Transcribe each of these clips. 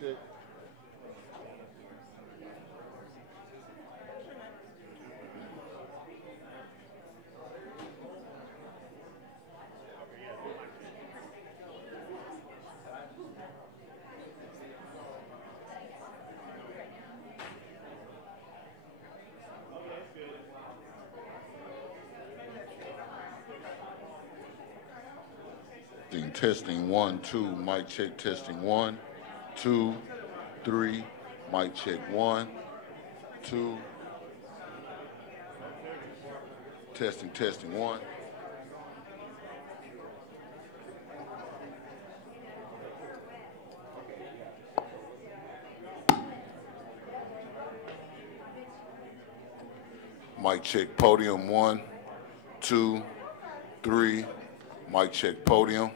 Check. Testing 1, 2, mic check, testing 1, 2, 3, mic check 1, 2, testing 1. Mic check podium 1, 2, 3, mic check podium.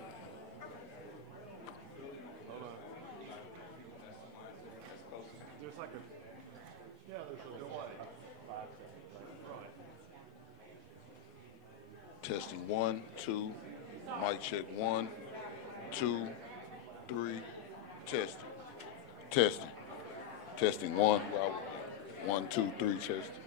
Testing 1, 2, mic check 1, 2, 3, testing 1, 1, 2, 3, testing.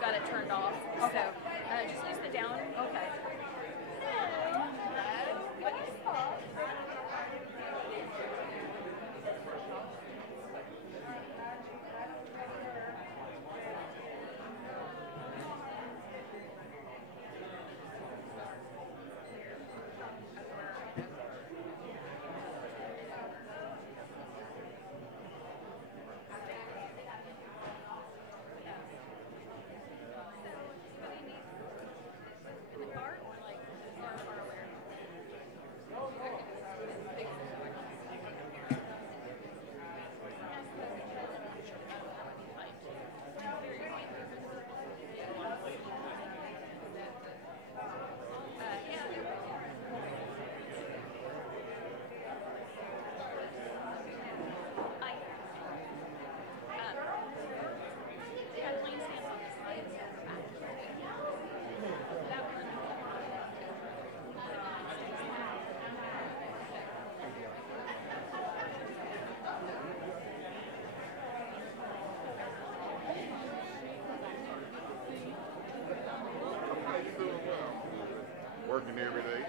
I've got it turned off. Okay. So just use the down. Okay. In the car or like or where? They had plain stamps on the sides and the back. That one. How you doing well? Working every day.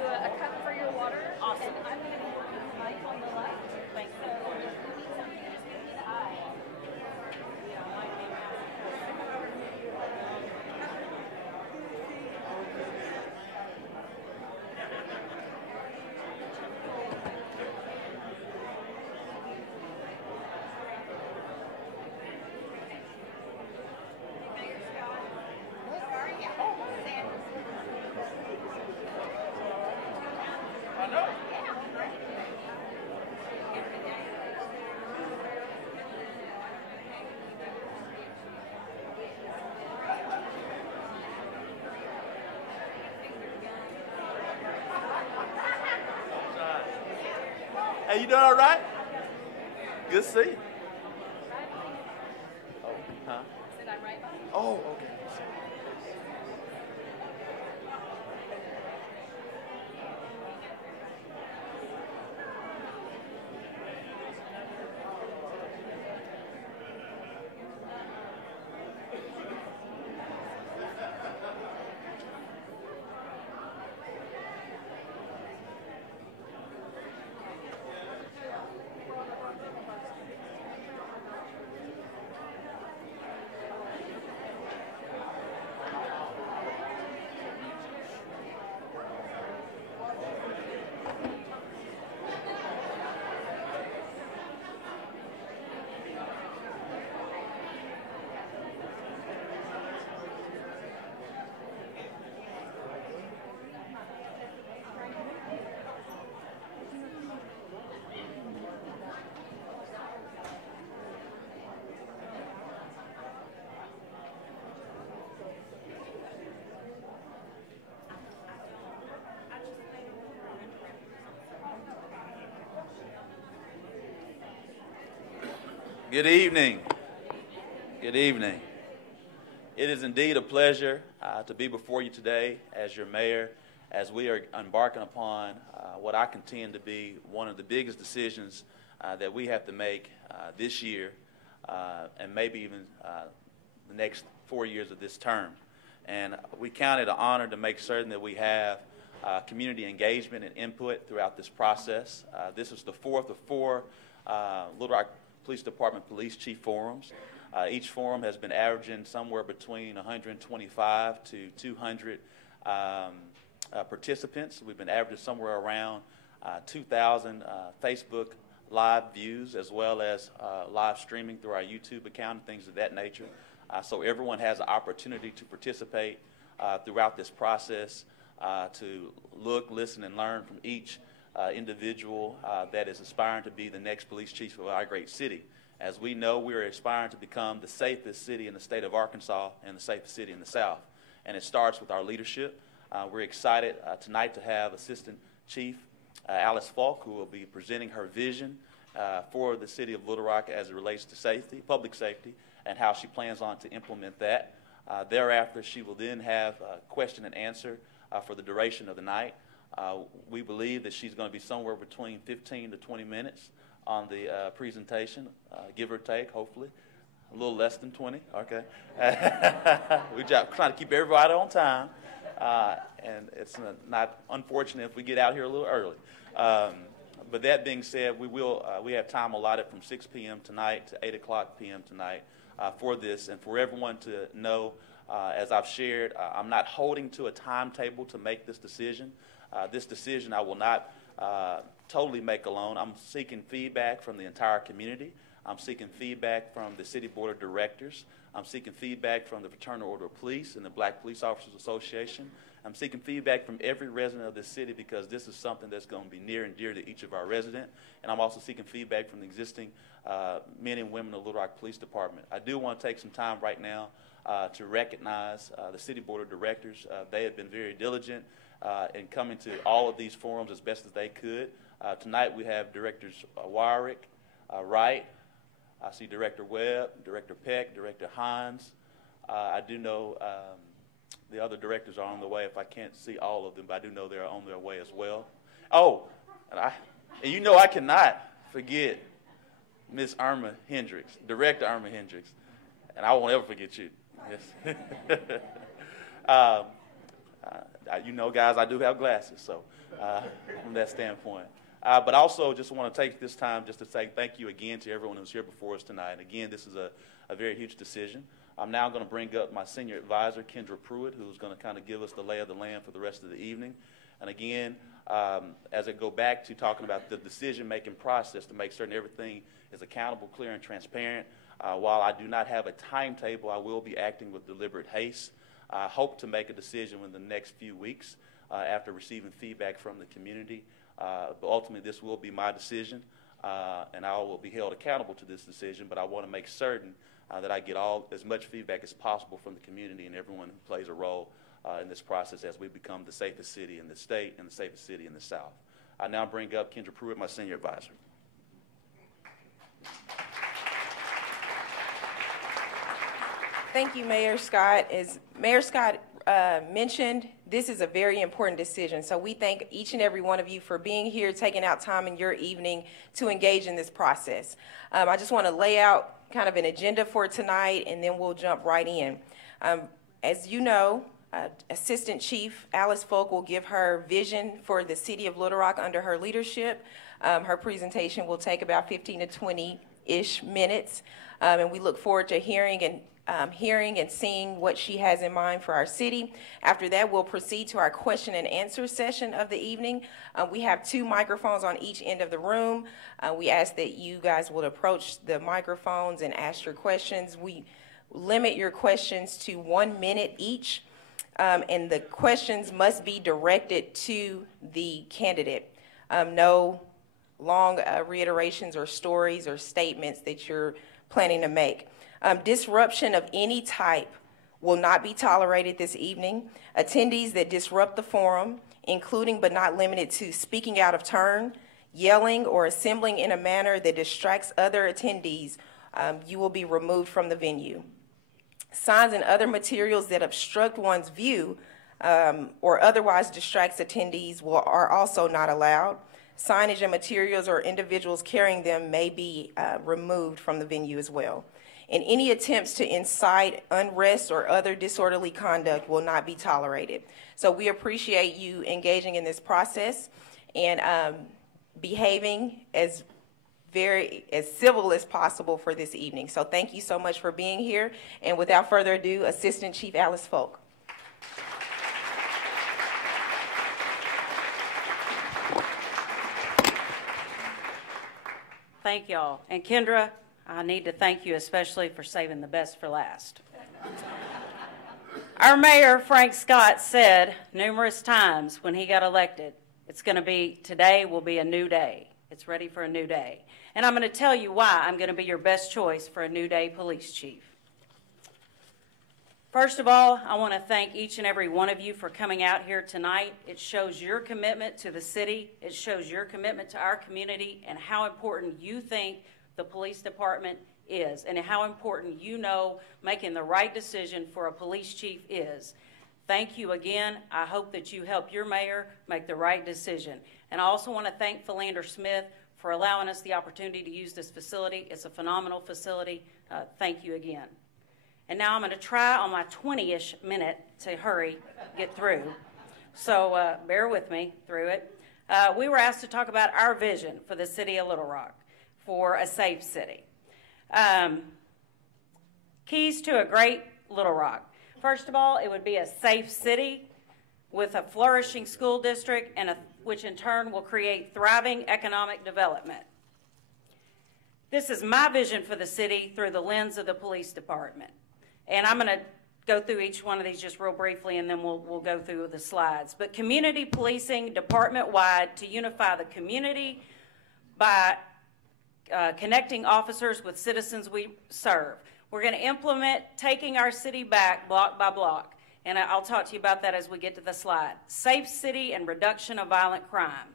you a cup for your water. Awesome. And I'm going to be working the mic on the left. Thank So if you need something, just give me the eye. Hey, you doing all right? Good to see you. Oh, huh? Said I'm right behind you. Oh, okay. Good evening. Good evening. It is indeed a pleasure to be before you today as your mayor, as we are embarking upon what I contend to be one of the biggest decisions that we have to make this year and maybe even the next 4 years of this term. And we count it an honor to make certain that we have community engagement and input throughout this process. This is the fourth of four Little Rock Police Department Police Chief Forums. Each forum has been averaging somewhere between 125 to 200 participants. We've been averaging somewhere around 2,000 Facebook live views, as well as live streaming through our YouTube account and things of that nature. So everyone has an opportunity to participate throughout this process, to look, listen, and learn from each individual that is aspiring to be the next police chief of our great city. As we know, we are aspiring to become the safest city in the state of Arkansas and the safest city in the South. And it starts with our leadership. We're excited tonight to have Assistant Chief Alice Fulk, who will be presenting her vision for the city of Little Rock as it relates to safety, public safety, and how she plans on to implement that. Thereafter, she will then have question and answer for the duration of the night. We believe that she's going to be somewhere between 15 to 20 minutes on the presentation, give or take, hopefully. A little less than 20, okay. We're trying to keep everybody on time, and it's not unfortunate if we get out here a little early. But that being said, we have time allotted from 6 p.m. tonight to 8 o'clock p.m. tonight for this, and for everyone to know, as I've shared, I'm not holding to a timetable to make this decision. This decision I will not totally make alone. I'm seeking feedback from the entire community. I'm seeking feedback from the City Board of Directors. I'm seeking feedback from the Fraternal Order of Police and the Black Police Officers Association. I'm seeking feedback from every resident of this city because this is something that's going to be near and dear to each of our residents. And I'm also seeking feedback from the existing men and women of Little Rock Police Department. I do want to take some time right now to recognize the City Board of Directors. They have been very diligent in coming to all of these forums as best as they could. Tonight we have Directors Wyrick, Wright. I see Director Webb, Director Peck, Director Hines. I do know the other directors are on the way. If I can't see all of them, but I do know they're on their way as well. Oh, and you know I cannot forget Miss Irma Hendricks, Director Irma Hendricks, and I won't ever forget you. Yes. You know, guys, I do have glasses, so from that standpoint. But also just want to take this time just to say thank you again to everyone who's here before us tonight. And again, this is a very huge decision. I'm now going to bring up my senior advisor, Kendra Pruitt, who's going to kind of give us the lay of the land for the rest of the evening. And again, as I go back to talking about the decision-making process to make certain everything is accountable, clear, and transparent, while I do not have a timetable, I will be acting with deliberate haste. I hope to make a decision in the next few weeks after receiving feedback from the community. But ultimately, this will be my decision, and I will be held accountable to this decision. But I want to make certain that I get as much feedback as possible from the community and everyone who plays a role in this process as we become the safest city in the state and the safest city in the South. I now bring up Kendra Pruitt, my senior advisor. Thank you, Mayor Scott. As Mayor Scott mentioned, this is a very important decision. So we thank each and every one of you for being here, taking out time in your evening to engage in this process. I just want to lay out kind of an agenda for tonight, and then we'll jump right in. As you know, Assistant Chief Alice Fulk will give her vision for the City of Little Rock under her leadership. Her presentation will take about 15 to 20-ish minutes, and we look forward to hearing and seeing what she has in mind for our city. After that, we'll proceed to our question and answer session of the evening. We have 2 microphones on each end of the room. We ask that you guys would approach the microphones and ask your questions. We limit your questions to 1 minute each, and the questions must be directed to the candidate. No long reiterations or stories or statements that you're planning to make. Disruption of any type will not be tolerated this evening. Attendees that disrupt the forum, including but not limited to speaking out of turn, yelling, or assembling in a manner that distracts other attendees, you will be removed from the venue. Signs and other materials that obstruct one's view or otherwise distracts attendees are also not allowed. Signage and materials or individuals carrying them may be removed from the venue as well. And any attempts to incite unrest or other disorderly conduct will not be tolerated. So we appreciate you engaging in this process and behaving as civil as possible for this evening. So thank you so much for being here. And without further ado, Assistant Chief Alice Fulk. Thank y'all. And Kendra, I need to thank you especially for saving the best for last. Our mayor, Frank Scott, said numerous times when he got elected, today will be a new day. It's ready for a new day. And I'm going to tell you why I'm going to be your best choice for a new day police chief. First of all, I want to thank each and every one of you for coming out here tonight. It shows your commitment to the city. It shows your commitment to our community and how important you think the police department is and how important you know making the right decision for a police chief is. Thank you again. I hope that you help your mayor make the right decision. And I also want to thank Philander Smith for allowing us the opportunity to use this facility. It's a phenomenal facility. Thank you again. And now I'm going to try on my 20-ish minute to get through. So bear with me through it. We were asked to talk about our vision for the city of Little Rock, for a safe city. Keys to a great Little Rock. First of all, it would be a safe city with a flourishing school district, which in turn will create thriving economic development. This is my vision for the city through the lens of the police department. And I'm going to go through each one of these just real briefly, and then we'll go through the slides. But community policing department-wide to unify the community by connecting officers with citizens we serve. We're going to implement taking our city back block by block. And I'll talk to you about that as we get to the slide. Safe city and reduction of violent crime.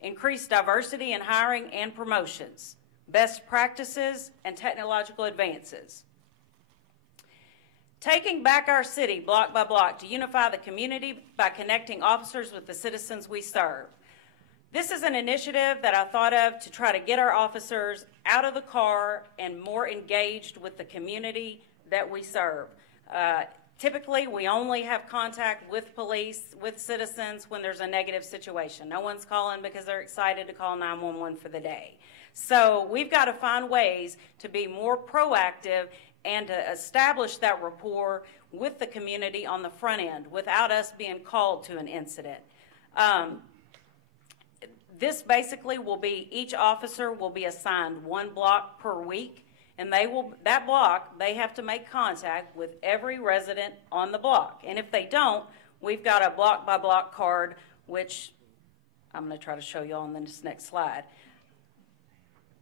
Increase diversity in hiring and promotions. Best practices and technological advances. Taking back our city block by block to unify the community by connecting officers with the citizens we serve. This is an initiative that I thought of to try to get our officers out of the car and more engaged with the community that we serve. Typically, we only have contact with police, with citizens when there's a negative situation. No one's calling because they're excited to call 911 for the day. So we've got to find ways to be more proactive and to establish that rapport with the community on the front end without us being called to an incident. This basically will be, each officer will be assigned one block per week, and that block, they have to make contact with every resident on the block. And if they don't, we've got a block by block card, which I'm going to try to show you on this next slide.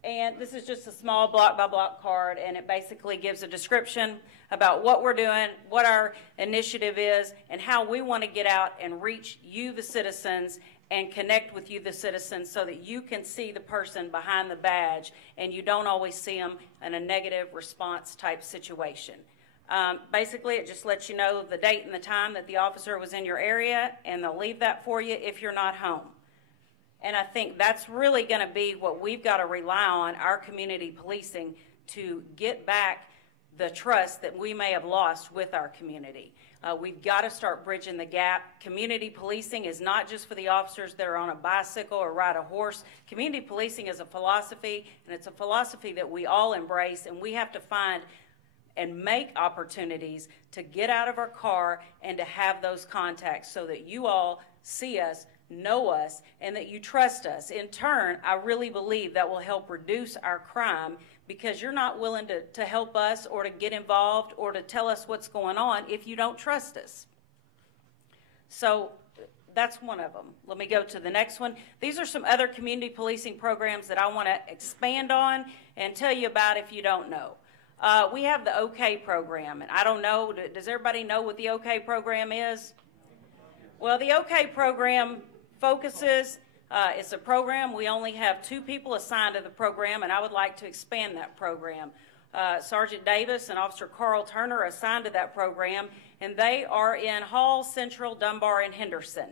And this is just a small block by block card, and it basically gives a description about what we're doing, what our initiative is, and how we want to get out and reach you, the citizens, and connect with you, the citizens, so that you can see the person behind the badge and you don't always see them in a negative response type situation. Basically, it just lets you know the date and the time that the officer was in your area, and they'll leave that for you if you're not home. And I think that's really going to be what we've got to rely on, our community policing, to get back the trust that we may have lost with our community. We've got to start bridging the gap. Community policing is not just for the officers that are on a bicycle or ride a horse. Community policing is a philosophy, and it's a philosophy that we all embrace, and we have to find and make opportunities to get out of our car and to have those contacts so that you all see us, know us, and that you trust us. In turn, I really believe that will help reduce our crime, because you're not willing to help us or to get involved or to tell us what's going on if you don't trust us. So that's one of them. Let me go to the next one. These are some other community policing programs that I want to expand on and tell you about if you don't know. We have the OK program, and I don't know, does everybody know what the OK program is? Well, the OK program focuses, it's a program, we only have 2 people assigned to the program, and I would like to expand that program. Sergeant Davis and Officer Carl Turner are assigned to that program, and they are in Hall, Central, Dunbar, and Henderson.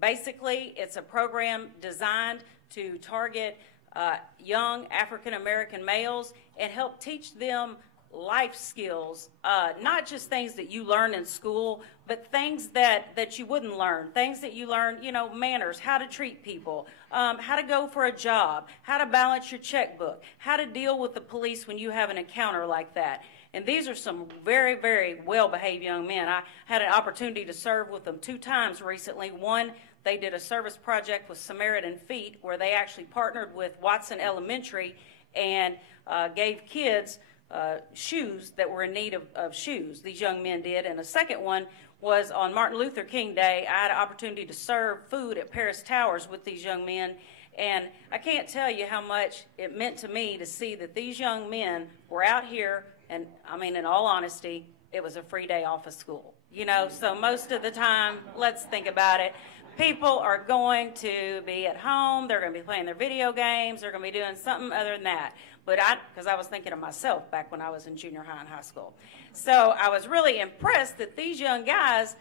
Basically, it's a program designed to target young African-American males and help teach them life skills, not just things that you learn in school, but things that you wouldn't learn, things that you learn, you know, manners, how to treat people, how to go for a job, how to balance your checkbook, how to deal with the police when you have an encounter like that. And these are some very, very well-behaved young men. I had an opportunity to serve with them 2 times recently. One, they did a service project with Samaritan Feet, where they actually partnered with Watson Elementary and gave kids shoes that were in need of shoes. These young men did. And the second one was on Martin Luther King Day. I had an opportunity to serve food at Paris Towers with these young men. And I can't tell you how much it meant to me to see that these young men were out here. And I mean, in all honesty, it was a free day off of school. You know, so most of the time, let's think about it. People are going to be at home. They're going to be playing their video games. They're going to be doing something other than that. But because I was thinking of myself back when I was in junior high and high school. So I was really impressed that these young guys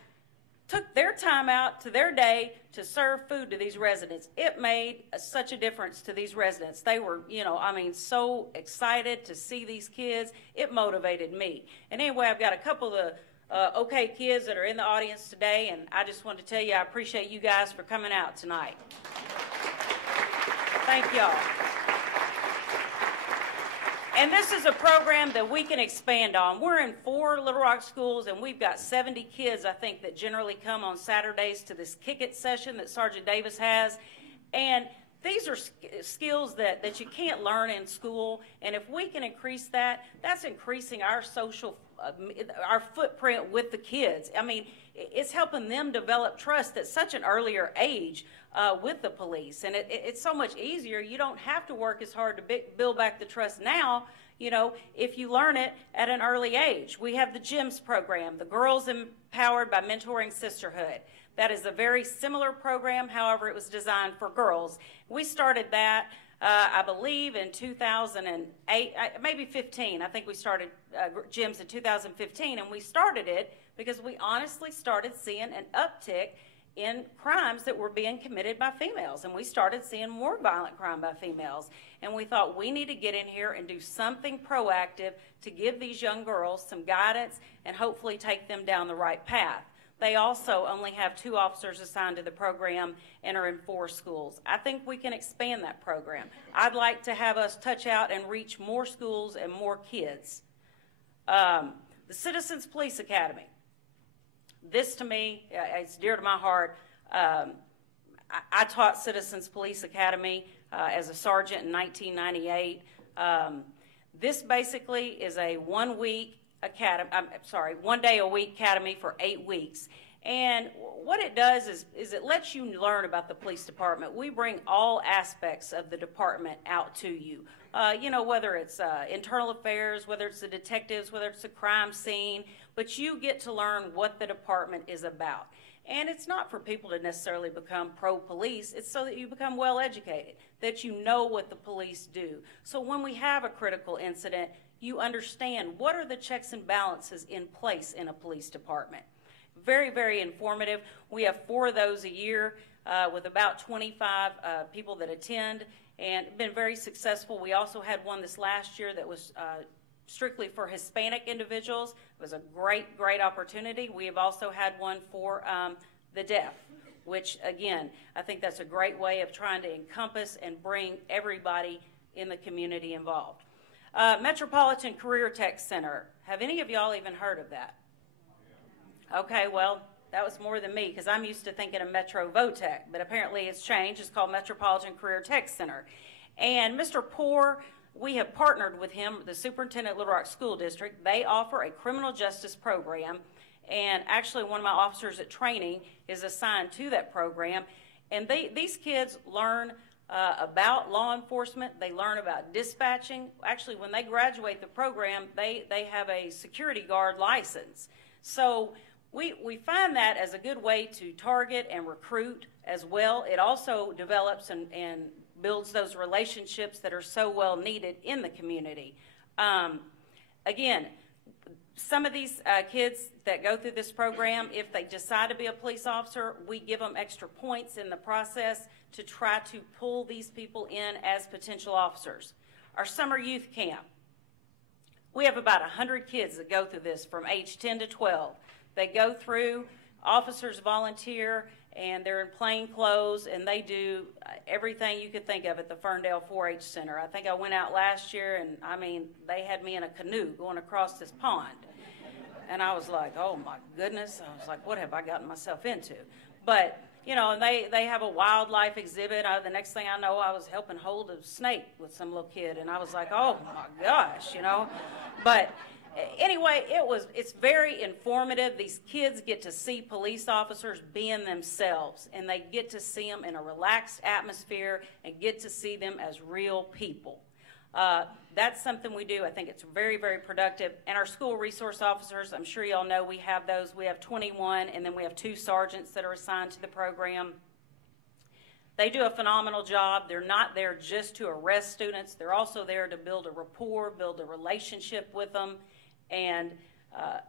took their time out to their day to serve food to these residents. It made such a difference to these residents. They were, you know, I mean, so excited to see these kids. It motivated me. And anyway, I've got a couple of OK kids that are in the audience today, and I just want to tell you I appreciate you guys for coming out tonight. Thank y'all. And this is a program that we can expand on. We're in 4 Little Rock schools, and we've got 70 kids, I think, that generally come on Saturdays to this Kick It session that Sergeant Davis has. And these are skills that you can't learn in school, and if we can increase that, that's increasing our social, our footprint with the kids. I mean, it's helping them develop trust at such an earlier age with the police, and it's so much easier. You don't have to work as hard to build back the trust now, you know, if you learn it at an early age. We have the GEMS program, the Girls Empowered by Mentoring Sisterhood. That is a very similar program, however, it was designed for girls. We started that, I believe, in 2008, maybe 15. I think we started GEMS in 2015, and we started it because we honestly started seeing an uptick in crimes that were being committed by females, and we started seeing more violent crime by females. And we thought we need to get in here and do something proactive to give these young girls some guidance and hopefully take them down the right path. They also only have 2 officers assigned to the program and are in 4 schools. I think we can expand that program. I'd like to have us touch out and reach more schools and more kids. The Citizens Police Academy. This, to me, it's dear to my heart. I taught Citizens Police Academy as a sergeant in 1998. This basically is a 1 day a week academy for 8 weeks. And what it does is it lets you learn about the police department. We bring all aspects of the department out to you. You know, whether it's internal affairs, whether it's the detectives, whether it's the crime scene, but you get to learn what the department is about. And it's not for people to necessarily become pro-police. It's so that you become well-educated, that you know what the police do. So when we have a critical incident, you understand what are the checks and balances in place in a police department. Very, very informative. We have 4 of those a year with about 25 people that attend, and been very successful. We also had one this last year that was strictly for Hispanic individuals. It was a great, great opportunity. We have also had one for the deaf, which, again, I think that's a great way of trying to encompass and bring everybody in the community involved. Metropolitan Career Tech Center. Have any of y'all even heard of that? Okay, well, that was more than me, because I'm used to thinking of Metro Votech, but apparently it's changed. It's called Metropolitan Career Tech Center. And Mr. Poore, we have partnered with him, the superintendent of Little Rock School District. They offer a criminal justice program, and actually one of my officers at training is assigned to that program. And these kids learn about law enforcement. They learn about dispatching. Actually, when they graduate the program, they have a security guard license. So we find that as a good way to target and recruit as well. It also develops and builds those relationships that are so well needed in the community. Again, some of these kids that go through this program, if they decide to be a police officer, we give them extra points in the process to try to pull these people in as potential officers. Our summer youth camp. We have about 100 kids that go through this from age 10 to 12. They go through, officers volunteer, and they're in plain clothes, and they do everything you could think of at the Ferndale 4-H Center. I think I went out last year, and I mean, they had me in a canoe going across this pond. And I was like, oh my goodness. I was like, what have I gotten myself into? But, you know, they have a wildlife exhibit. The next thing I know, I was helping hold a snake with some little kid, and I was like, oh my gosh, you know. But anyway, it's very informative. These kids get to see police officers being themselves, and they get to see them in a relaxed atmosphere and get to see them as real people. That's something we do. I think it's very, very productive. And our school resource officers, I'm sure y'all know we have those. We have 21, and then we have 2 sergeants that are assigned to the program. They do a phenomenal job. They're not there just to arrest students. They're also there to build a rapport, build a relationship with them. And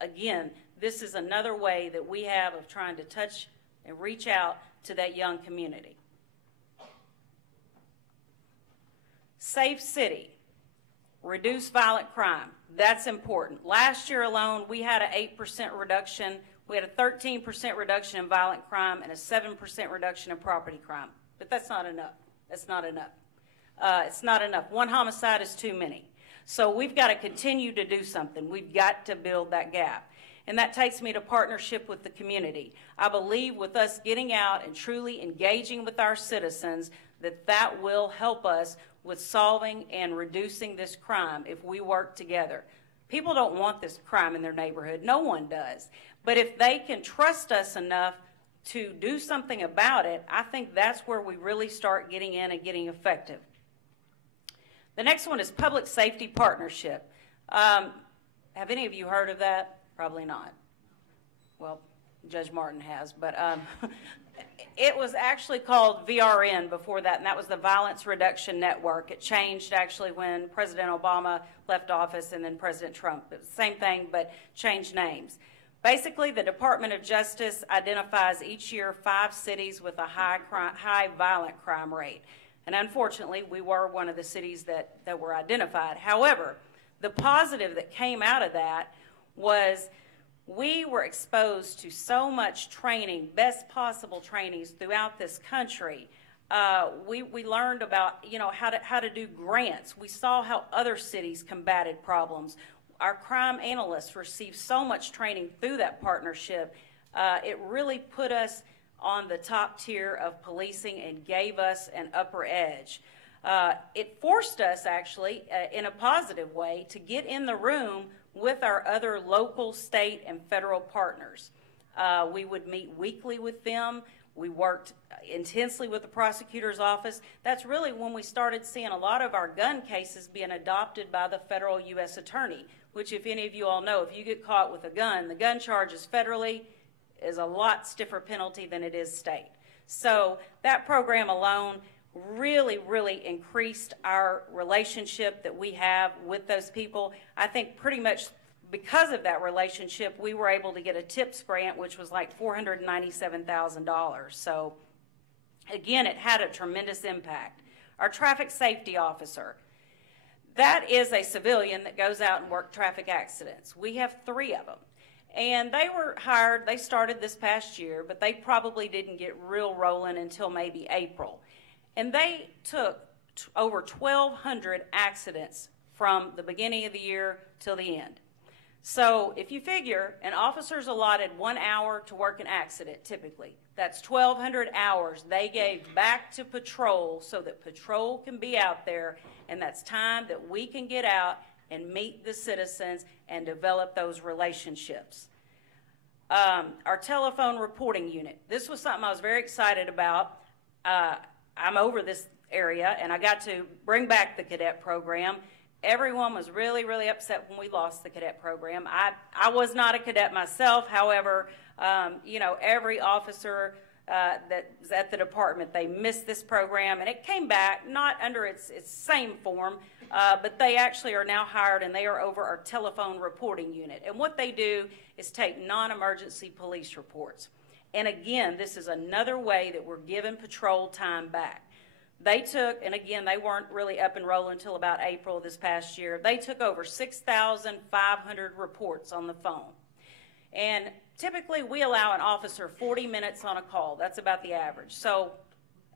again, this is another way that we have of trying to touch and reach out to that young community. Safe city, reduce violent crime. That's important. Last year alone, we had an 8% reduction. We had a 13% reduction in violent crime and a 7% reduction in property crime. But that's not enough. That's not enough. It's not enough. 1 homicide is too many. So we've got to continue to do something. We've got to build that gap. And that takes me to partnership with the community. I believe with us getting out and truly engaging with our citizens, that will help us with solving and reducing this crime if we work together. People don't want this crime in their neighborhood. No one does. But if they can trust us enough to do something about it, I think that's where we really start getting in and getting effective. The next one is public safety partnership. Have any of you heard of that? Probably not. Well, Judge Martin has, but it was actually called VRN before that, and that was the Violence Reduction Network. It changed actually when President Obama left office and then President Trump. It was the same thing, but changed names. Basically, the Department of Justice identifies each year 5 cities with a high violent crime rate. And unfortunately, we were one of the cities that were identified. However, the positive that came out of that was we were exposed to so much training, best possible trainings throughout this country. We learned about, how to do grants. We saw how other cities combated problems. Our crime analysts received so much training through that partnership. It really put us on the top tier of policing and gave us an upper edge. It forced us, actually, in a positive way, to get in the room with our other local, state, and federal partners. We would meet weekly with them. We worked intensely with the prosecutor's office. That's really when we started seeing a lot of our gun cases being adopted by the federal U.S. attorney, which, if any of you all know, if you get caught with a gun, the gun charge is federally is a lot stiffer penalty than it is state. So that program alone really, really increased our relationship that we have with those people. I think pretty much because of that relationship, we were able to get a TIPS grant, which was like $497,000. So again, it had a tremendous impact. Our traffic safety officer, that is a civilian that goes out and works traffic accidents. We have 3 of them. And they were hired, they started this past year, but they probably didn't get real rolling until maybe April. And they took over 1,200 accidents from the beginning of the year till the end. So if you figure an officer's allotted 1 hour to work an accident typically, that's 1,200 hours they gave back to patrol so that patrol can be out there, and that's time that we can get out and meet the citizens and develop those relationships. Our telephone reporting unit. This was something I was very excited about. I'm over this area, and I got to bring back the cadet program. Everyone was really, really upset when we lost the cadet program. I was not a cadet myself. However, every officer that's at the department, they missed this program, and it came back, not under its same form, but they actually are now hired, and they are over our telephone reporting unit. And what they do is take non-emergency police reports. And again, this is another way that we're giving patrol time back. They took, and again, they weren't really up and rolling until about April this past year. They took over 6,500 reports on the phone. And typically, we allow an officer 40 minutes on a call. That's about the average. So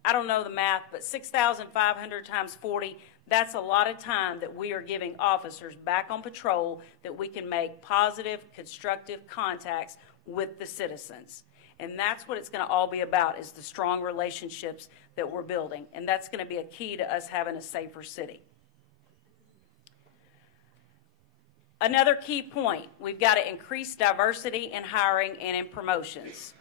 I don't know the math, but 6,500 times 40, that's a lot of time that we are giving officers back on patrol that we can make positive, constructive contacts with the citizens. And that's what it's going to all be about, is the strong relationships that we're building. And that's going to be a key to us having a safer city. Another key point, we've got to increase diversity in hiring and in promotions.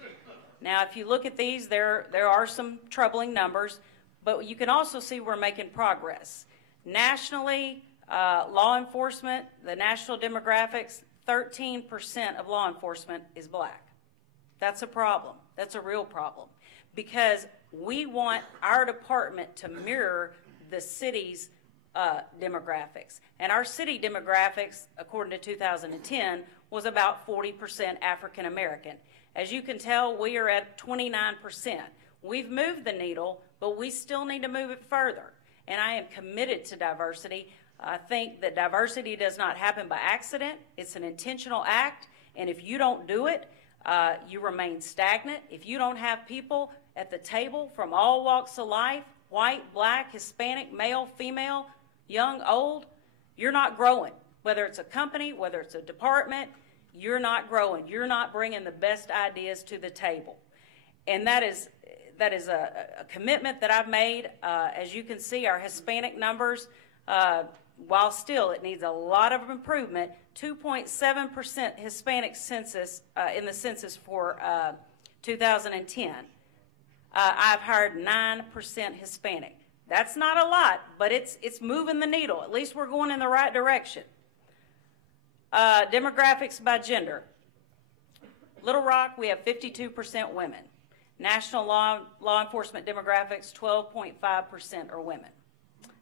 Now, if you look at these, there are some troubling numbers, but you can also see we're making progress. Nationally, law enforcement, the national demographics, 13% of law enforcement is black. That's a problem. That's a real problem, because we want our department to mirror the city's demographics. And our city demographics, according to 2010, was about 40% African American. As you can tell, we are at 29%. We've moved the needle, but we still need to move it further. And I am committed to diversity. I think that diversity does not happen by accident. It's an intentional act, and if you don't do it, you remain stagnant. If you don't have people at the table from all walks of life, white, black, Hispanic, male, female, young, old, you're not growing. Whether it's a company, whether it's a department, you're not growing. You're not bringing the best ideas to the table. And that is a commitment that I've made. As you can see, our Hispanic numbers, while still it needs a lot of improvement, 2.7% Hispanic census in the census for 2010. I've hired 9% Hispanic. That's not a lot, but it's moving the needle. At least we're going in the right direction. Demographics by gender. Little Rock, we have 52% women. National law enforcement demographics, 12.5% are women.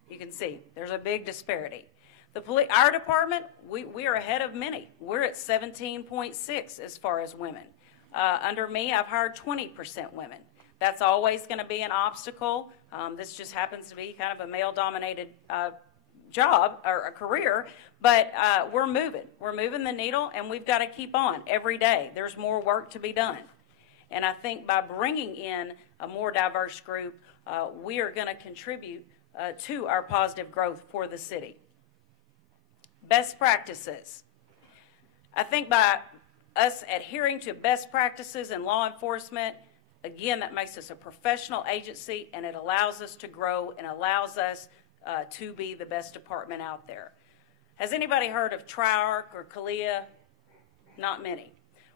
You can see there's a big disparity. Our department, we are ahead of many. We're at 17.6 as far as women. Under me, I've hired 20% women. That's always going to be an obstacle. This just happens to be kind of a male-dominated job or a career, but we're moving. We're moving the needle, and we've got to keep on every day. There's more work to be done. And I think by bringing in a more diverse group, we are going to contribute to our positive growth for the city. Best practices. I think by us adhering to best practices in law enforcement, again, that makes us a professional agency, and it allows us to grow and allows us to be the best department out there. Has anybody heard of TRIARC or CALEA? Not many.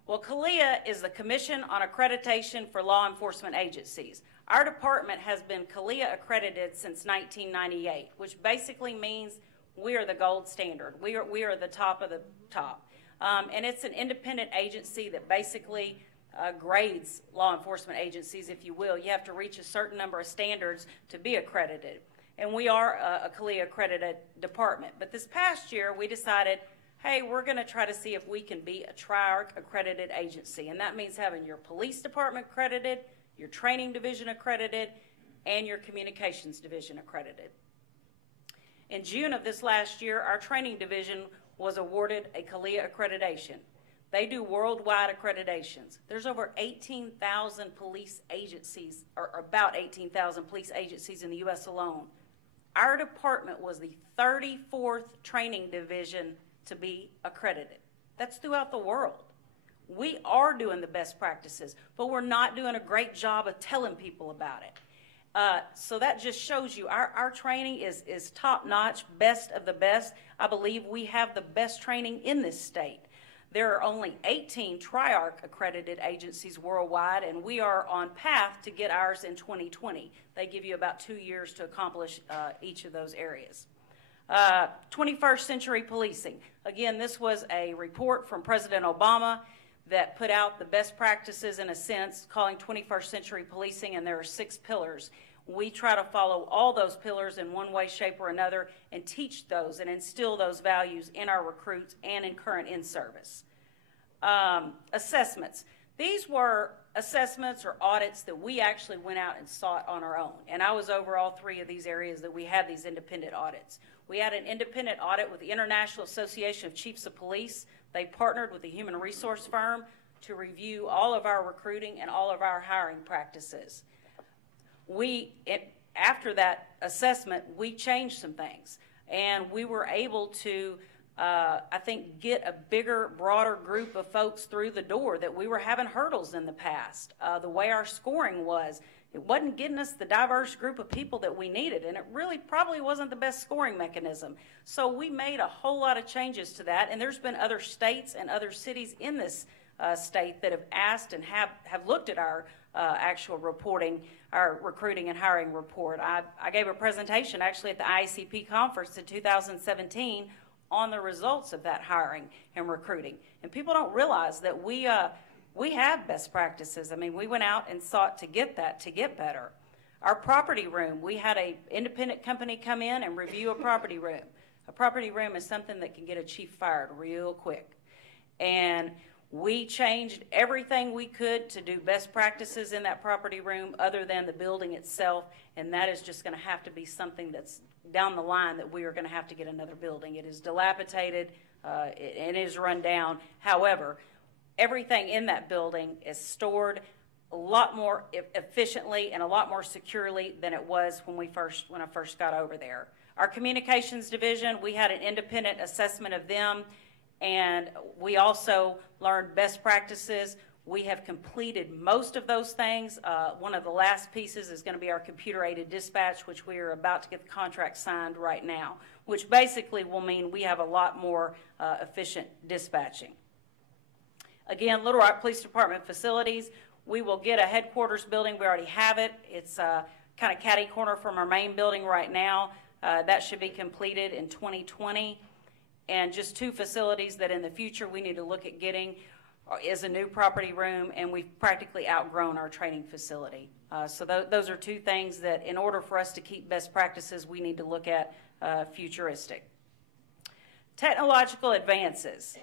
Well, CALEA is the Commission on Accreditation for Law Enforcement Agencies. Our department has been CALEA accredited since 1998, which basically means we are the gold standard. We are the top of the top. And it's an independent agency that basically grades law enforcement agencies, if you will. You have to reach a certain number of standards to be accredited. And we are a CALEA accredited department. But this past year, we decided, hey, we're going to try to see if we can be a TRIARC accredited agency. And that means having your police department accredited, your training division accredited, and your communications division accredited. In June of this last year, our training division was awarded a CALEA accreditation. They do worldwide accreditations. There's over 18,000 police agencies, or about 18,000 police agencies in the U.S. alone. Our department was the 34th training division to be accredited. That's throughout the world. We are doing the best practices, but we're not doing a great job of telling people about it. So that just shows you our training is top-notch, best of the best. I believe we have the best training in this state. There are only 18 TRIARC accredited agencies worldwide, and we are on path to get ours in 2020. They give you about 2 years to accomplish each of those areas. 21st century policing. Again, this was a report from President Obama that put out the best practices, in a sense, calling 21st century policing, and there are 6 pillars. We try to follow all those pillars in one way, shape, or another and teach those and instill those values in our recruits and in current in-service. Assessments. These were assessments or audits that we actually went out and sought on our own. And I was over all 3 of these areas that we had these independent audits. We had an independent audit with the International Association of Chiefs of Police. They partnered with a human resource firm to review all of our recruiting and all of our hiring practices. After that assessment, we changed some things, and we were able to, I think, get a bigger, broader group of folks through the door that we were having hurdles in the past. The way our scoring was, it wasn't getting us the diverse group of people that we needed, and it really probably wasn't the best scoring mechanism. So we made a whole lot of changes to that, and there's been other states and other cities in this state that have asked and have looked at our actual reporting, our recruiting and hiring report. I gave a presentation actually at the IACP conference in 2017 on the results of that hiring and recruiting. And people don't realize that we have best practices. I mean, we went out and sought to get that, to get better. Our property room, we had an independent company come in and review a property room. A property room is something that can get a chief fired real quick. And we changed everything we could to do best practices in that property room other than the building itself, and that is just going to have to be something that's down the line that we are going to have to get another building. It is dilapidated, it is run down. However, everything in that building is stored a lot more efficiently and a lot more securely than it was when I first got over there. Our communications division, we had an independent assessment of them, and we also learned best practices. We have completed most of those things. One of the last pieces is going to be our computer-aided dispatch, which we are about to get the contract signed right now, which basically will mean we have a lot more efficient dispatching. Again, Little Rock Police Department facilities, we will get a headquarters building. We already have it. It's kind of catty corner from our main building right now. That should be completed in 2020. And just 2 facilities that in the future we need to look at getting is a new property room, and we've practically outgrown our training facility. So those are 2 things that in order for us to keep best practices, we need to look at futuristic. Technological advances.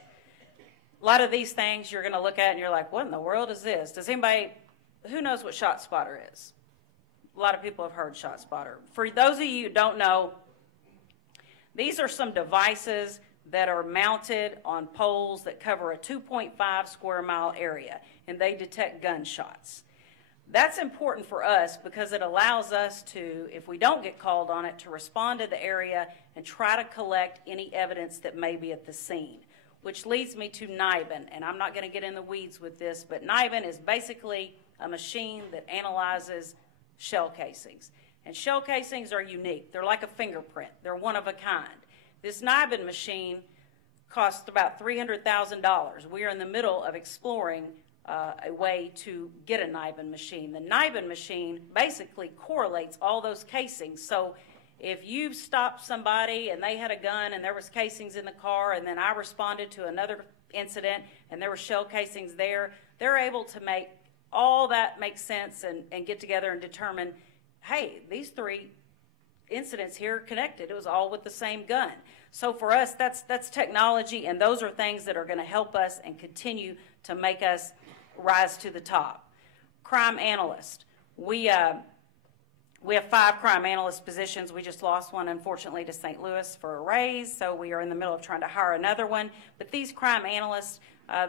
A lot of these things you're going to look at and you're like, what in the world is this? Does anybody, who knows what ShotSpotter is? A lot of people have heard ShotSpotter. For those of you who don't know, these are some devices that are mounted on poles that cover a 2.5 square mile area, and they detect gunshots. That's important for us because it allows us to, if we don't get called on it, to respond to the area and try to collect any evidence that may be at the scene. Which leads me to NIBIN, and I'm not going to get in the weeds with this, but NIBIN is basically a machine that analyzes shell casings. And shell casings are unique. They're like a fingerprint. They're one of a kind. This NIBIN machine costs about $300,000. We are in the middle of exploring a way to get a NIBIN machine. The NIBIN machine basically correlates all those casings. So if you stopped somebody and they had a gun and there was casings in the car, and then I responded to another incident and there were shell casings there, they're able to make all that make sense and get together and determine, hey, these three incidents here are connected. It was all with the same gun. So for us, that's technology, and those are things that are going to help us and continue to make us rise to the top. Crime analyst. We have 5 crime analyst positions. We just lost one, unfortunately, to St. Louis for a raise, so we are in the middle of trying to hire another one. But these crime analysts,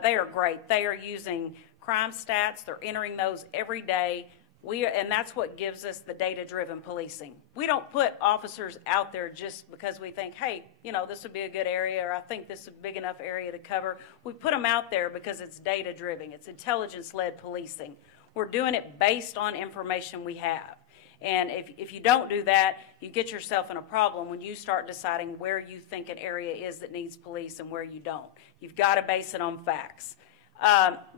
they are great. They are using crime stats. They're entering those every day. And that's what gives us the data-driven policing. We don't put officers out there just because we think, hey, this would be a good area, or I think this is a big enough area to cover. We put them out there because it's data-driven. It's intelligence-led policing. We're doing it based on information we have. And if you don't do that, you get yourself in a problem when you start deciding where you think an area is that needs police and where you don't. You've got to base it on facts.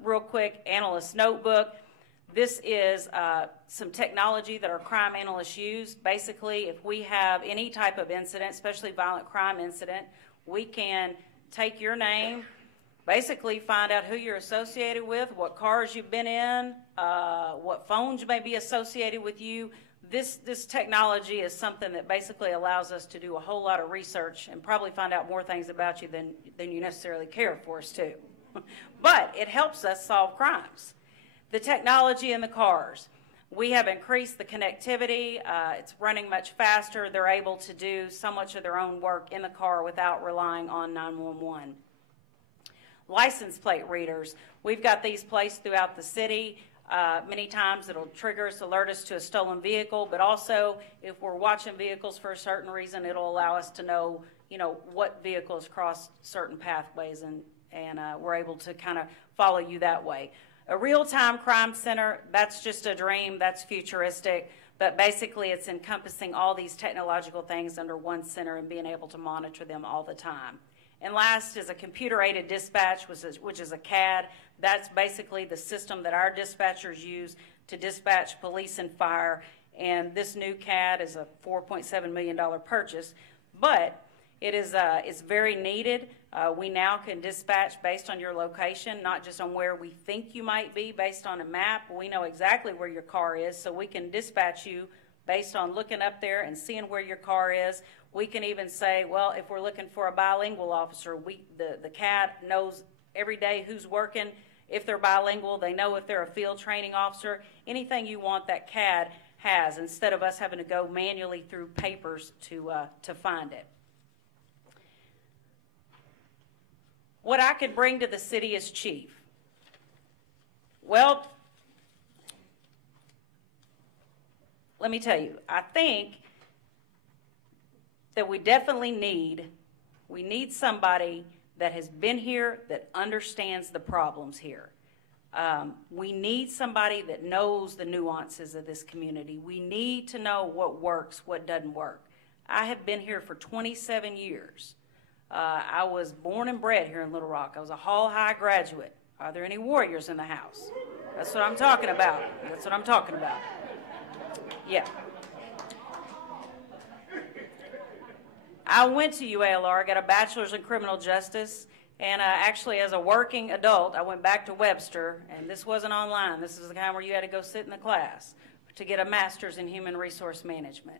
Real quick, analyst notebook. This is some technology that our crime analysts use. Basically, if we have any type of incident, especially violent crime incident, we can take your name, basically find out who you're associated with, what cars you've been in, what phones may be associated with you. This technology is something that basically allows us to do a whole lot of research and probably find out more things about you than you necessarily care for us to. But it helps us solve crimes. The technology in the cars. We have increased the connectivity. It's running much faster. They're able to do so much of their own work in the car without relying on 911. License plate readers. We've got these placed throughout the city. Many times it'll trigger us, alert us to a stolen vehicle, but also if we're watching vehicles for a certain reason, it'll allow us to know, what vehicles cross certain pathways, and we're able to kind of follow you that way. A real-time crime center, that's just a dream, that's futuristic, but basically it's encompassing all these technological things under one center and being able to monitor them all the time. And last is a computer-aided dispatch, which is a CAD. That's basically the system that our dispatchers use to dispatch police and fire. And this new CAD is a $4.7 million purchase, but it is it's very needed. We now can dispatch based on your location, not just on where we think you might be based on a map. We know exactly where your car is, so we can dispatch you based on looking up there and seeing where your car is. We can even say, well, if we're looking for a bilingual officer, the CAD knows every day who's working. If they're bilingual, they know if they're a field training officer. Anything you want, that CAD has, instead of us having to go manually through papers to find it. What I could bring to the city as chief? Well, let me tell you, I think that we definitely need somebody that has been here, that understands the problems here. We need somebody that knows the nuances of this community. We need to know what works, what doesn't work. I have been here for 27 years. I was born and bred here in Little Rock. I was a Hall High graduate. Are there any warriors in the house? That's what I'm talking about. That's what I'm talking about. Yeah. I went to UALR, got a bachelor's in criminal justice, and actually as a working adult, I went back to Webster, and this wasn't online. This is the kind where you had to go sit in the class to get a master's in human resource management.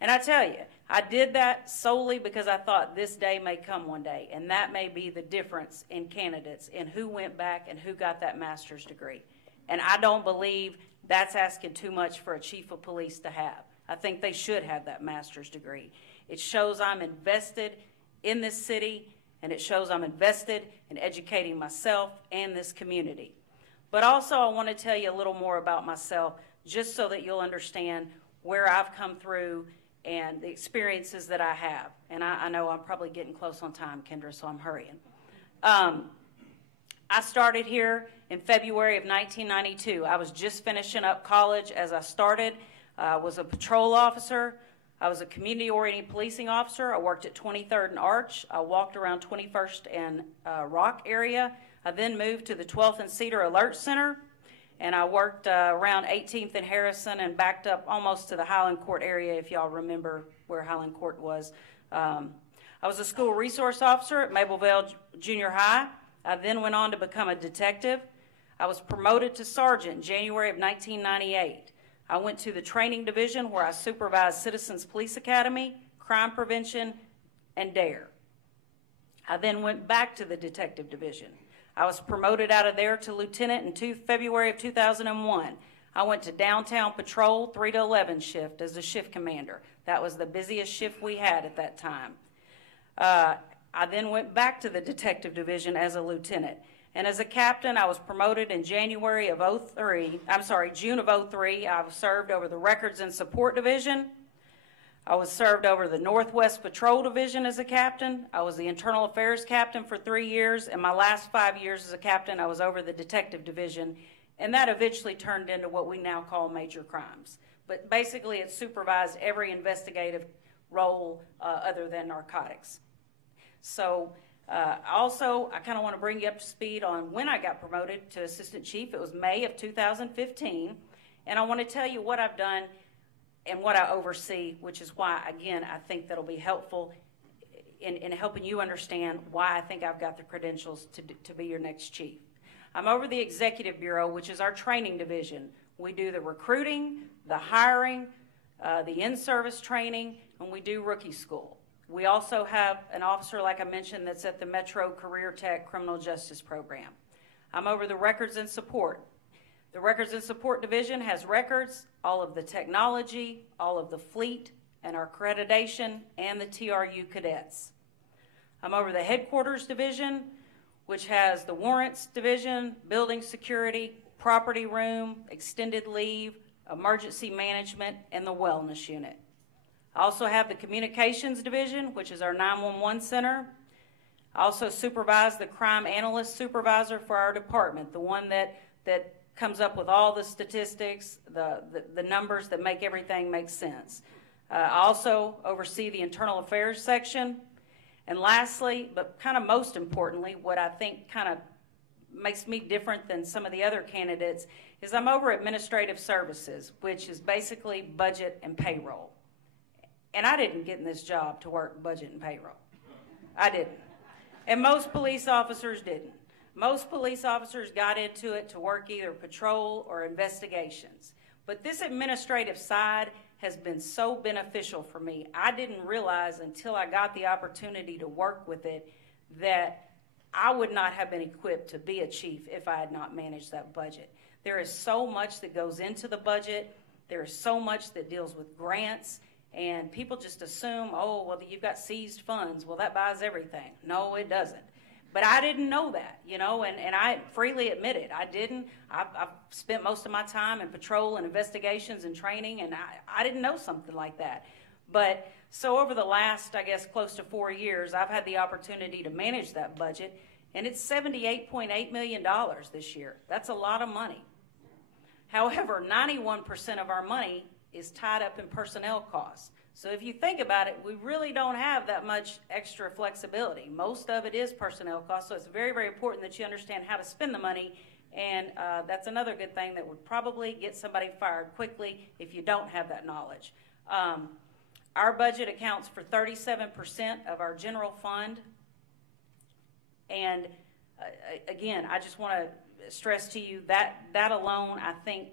And I tell you, I did that solely because I thought this day may come one day, and that may be the difference in candidates and who went back and who got that master's degree. And I don't believe that's asking too much for a chief of police to have. I think they should have that master's degree. It shows I'm invested in this city, and it shows I'm invested in educating myself and this community. But also I want to tell you a little more about myself, just so that you'll understand where I've come through and the experiences that I have. And I know I'm probably getting close on time, Kendra, so I'm hurrying. I started here in February of 1992. I was just finishing up college as I started. I was a patrol officer. I was a community-oriented policing officer. I worked at 23rd and Arch. I walked around 21st and Rock area. I then moved to the 12th and Cedar Alert Center, and I worked around 18th and Harrison and backed up almost to the Highland Court area, if y'all remember where Highland Court was. I was a school resource officer at Mableville Junior High. I then went on to become a detective. I was promoted to sergeant in January of 1998. I went to the training division where I supervised Citizens Police Academy, crime prevention, and DARE. I then went back to the detective division. I was promoted out of there to lieutenant in February of 2001. I went to downtown patrol 3 to 11 shift as a shift commander. That was the busiest shift we had at that time. I then went back to the detective division as a lieutenant. And as a captain, I was promoted in June of 03. I was served over the Records and Support Division. I was served over the Northwest Patrol Division as a captain. I was the Internal Affairs captain for 3 years, and my last 5 years as a captain, I was over the Detective Division, and that eventually turned into what we now call major crimes. But basically, it supervised every investigative role other than narcotics. So also, I kind of want to bring you up to speed on when I got promoted to assistant chief. It was May of 2015, and I want to tell you what I've done and what I oversee, which is why, again, I think that'll be helpful in helping you understand why I think I've got the credentials to be your next chief. I'm over the Executive Bureau, which is our training division. We do the recruiting, the hiring, the in-service training, and we do rookie school. We also have an officer, like I mentioned, that's at the Metro Career Tech Criminal Justice Program. I'm over the Records and Support. The Records and Support Division has records, all of the technology, all of the fleet, and our accreditation, and the TRU cadets. I'm over the Headquarters Division, which has the Warrants Division, Building Security, Property Room, Extended Leave, Emergency Management, and the Wellness Unit. I also have the Communications Division, which is our 911 center. I also supervise the Crime Analyst Supervisor for our department, the one that comes up with all the statistics, the numbers that make everything make sense. I also oversee the Internal Affairs section. And lastly, but kind of most importantly, what I think kind of makes me different than some of the other candidates is I'm over Administrative Services, which is basically budget and payroll. And I didn't get in this job to work budget and payroll. I didn't. And most police officers didn't. Most police officers got into it to work either patrol or investigations. But this administrative side has been so beneficial for me. I didn't realize until I got the opportunity to work with it that I would not have been equipped to be a chief if I had not managed that budget. There is so much that goes into the budget. There is so much that deals with grants. And people just assume, oh, well, you've got seized funds. Well, that buys everything. No, it doesn't. But I didn't know that, you know, and I freely admit it. I didn't. I've spent most of my time in patrol and investigations and training, and I didn't know something like that. But so over the last, I guess, close to 4 years, I've had the opportunity to manage that budget, and it's $78.8 million this year. That's a lot of money. However, 91% of our money is tied up in personnel costs. So if you think about it, we really don't have that much extra flexibility. Most of it is personnel costs, so it's very, very important that you understand how to spend the money, and that's another good thing that would probably get somebody fired quickly if you don't have that knowledge. Our budget accounts for 37% of our general fund, and again, I just want to stress to you that alone, I think,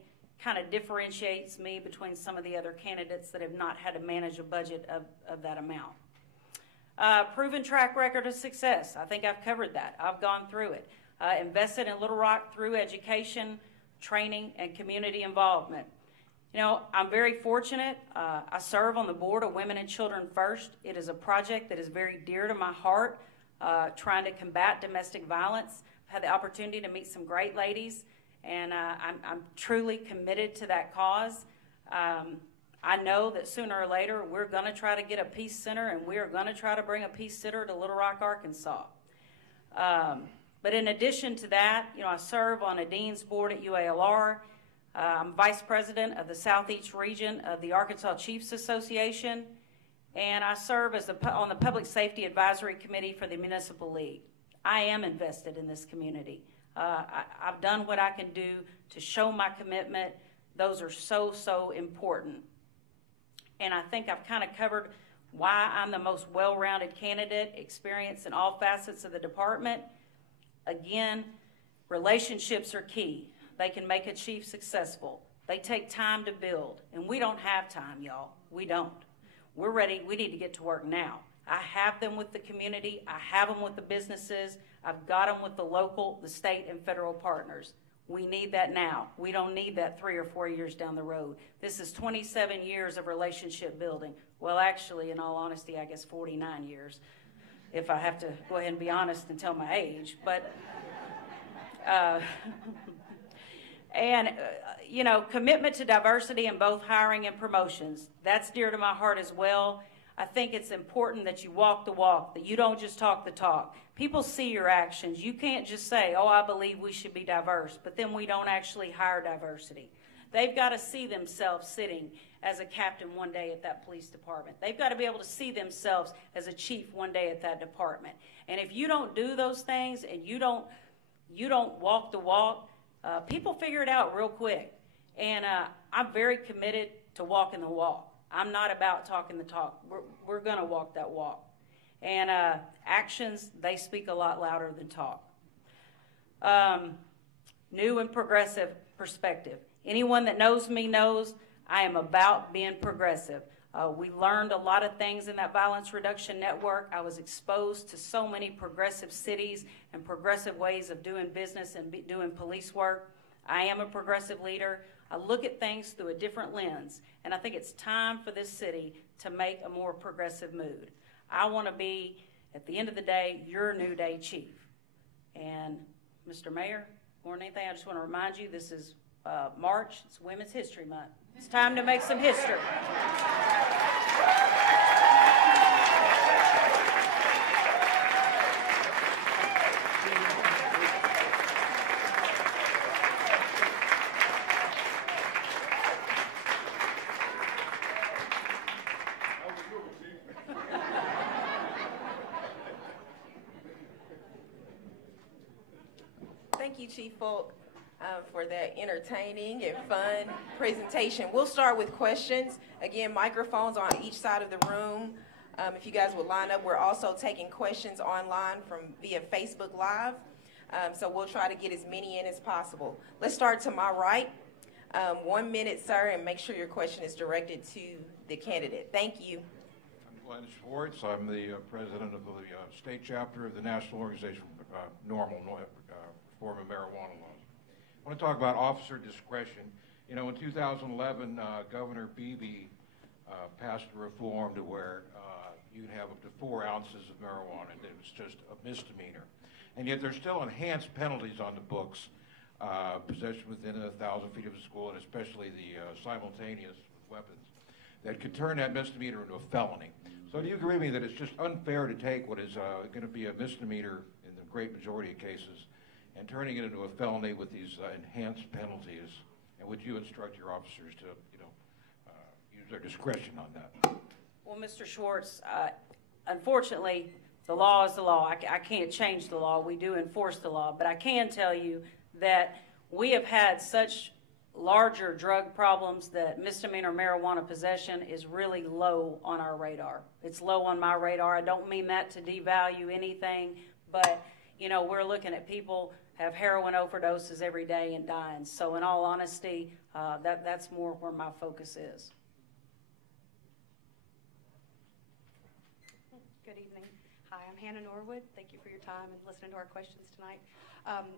kind of differentiates me between some of the other candidates that have not had to manage a budget of that amount. Proven track record of success. I think I've covered that. I've gone through it. Invested in Little Rock through education, training, and community involvement. You know, I'm very fortunate. I serve on the board of Women and Children First. It is a project that is very dear to my heart, trying to combat domestic violence. I've had the opportunity to meet some great ladies, and I'm truly committed to that cause. I know that sooner or later we're going to try to get a peace center, and we are going to try to bring a peace center to Little Rock, Arkansas. But in addition to that, you know, I serve on a dean's board at UALR. I'm vice president of the Southeast region of the Arkansas Chiefs Association, and I serve as on the Public Safety Advisory Committee for the Municipal League. I am invested in this community. I've done what I can do to show my commitment. Those are so, so important. And I think I've kind of covered why I'm the most well-rounded candidate, experienced in all facets of the department. Again, relationships are key. They can make a chief successful. They take time to build, and we don't have time, y'all. We don't. We're ready. We need to get to work now. I have them with the community. I have them with the businesses. I've got them with the local, the state, and federal partners. We need that now. We don't need that 3 or 4 years down the road. This is 27 years of relationship building. Well, actually, in all honesty, I guess 49 years, if I have to go ahead and be honest and tell my age. But, you know, commitment to diversity in both hiring and promotions. That's dear to my heart as well. I think it's important that you walk the walk, that you don't just talk the talk. People see your actions. You can't just say, oh, I believe we should be diverse, but then we don't actually hire diversity. They've got to see themselves sitting as a captain one day at that police department. They've got to be able to see themselves as a chief one day at that department. And if you don't do those things and you don't walk the walk, people figure it out real quick. And I'm very committed to walking the walk. I'm not about talking the talk. We're going to walk that walk. And actions, they speak a lot louder than talk. New and progressive perspective. Anyone that knows me knows I am about being progressive. We learned a lot of things in that Violence Reduction Network. I was exposed to so many progressive cities and progressive ways of doing business and doing police work. I am a progressive leader. I look at things through a different lens, and I think it's time for this city to make a more progressive mood. I want to be, at the end of the day, your new day chief. And Mr. Mayor, more than anything, I just want to remind you this is March. It's Women's History Month. It's time to make some history. Thank you, Chief Fulk, for that entertaining and fun presentation. We'll start with questions. Again, microphones on each side of the room. If you guys would line up, we're also taking questions online via Facebook Live. So we'll try to get as many in as possible. Let's start to my right. 1 minute, sir, and make sure your question is directed to the candidate. Thank you. I'm Glenn Schwartz. I'm the president of the state chapter of the National Organization Normal Reform of Marijuana Laws. I want to talk about officer discretion. You know, in 2011, Governor Beebe passed a reform to where you could have up to 4 ounces of marijuana, and it was just a misdemeanor. And yet there's still enhanced penalties on the books, possession within 1,000 feet of a school, and especially the simultaneous weapons, that could turn that misdemeanor into a felony. So do you agree with me that it's just unfair to take what is going to be a misdemeanor in the great majority of cases and turning it into a felony with these enhanced penalties? And would you instruct your officers to, use their discretion on that? Well, Mr. Schwartz, unfortunately, the law is the law. I can't change the law. We do enforce the law. But I can tell you that we have had such larger drug problems that misdemeanor marijuana possession is really low on our radar. It's low on my radar. I don't mean that to devalue anything, but, we're looking at people have heroin overdoses every day and dying. So in all honesty, that's more where my focus is. Good evening. Hi, I'm Hannah Norwood. Thank you for your time and listening to our questions tonight.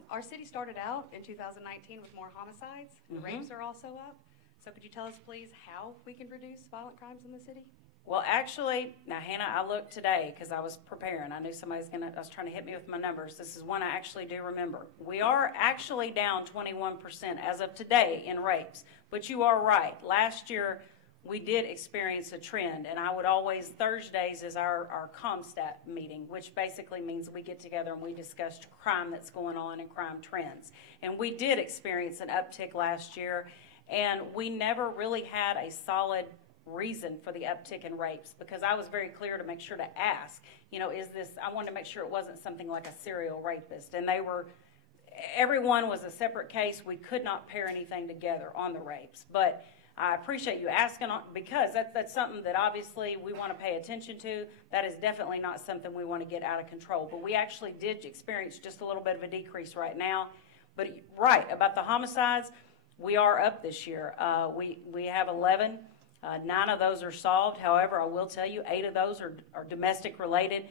Our city started out in 2019 with more homicides. The rapes are also up. So could you tell us, please, how we can reduce violent crimes in the city? Well, actually, now, Hannah, I looked today because I was preparing. I knew I was trying to hit me with my numbers. This is one I actually do remember. We are actually down 21% as of today in rapes. But you are right. Last year, we did experience a trend, and I would always, Thursdays is our ComStat meeting, which basically means we get together and we discuss crime that's going on and crime trends. And we did experience an uptick last year, and we never really had a solid reason for the uptick in rapes, because I was very clear to make sure to ask, you know, I wanted to make sure it wasn't something like a serial rapist. And everyone was a separate case. We could not pair anything together on the rapes. But I appreciate you asking, because that's something that obviously we want to pay attention to. That is definitely not something we want to get out of control. But we actually did experience just a little bit of a decrease right now. But right, about the homicides, we are up this year. We have 11. 9 of those are solved. However, I will tell you 8 of those are domestic related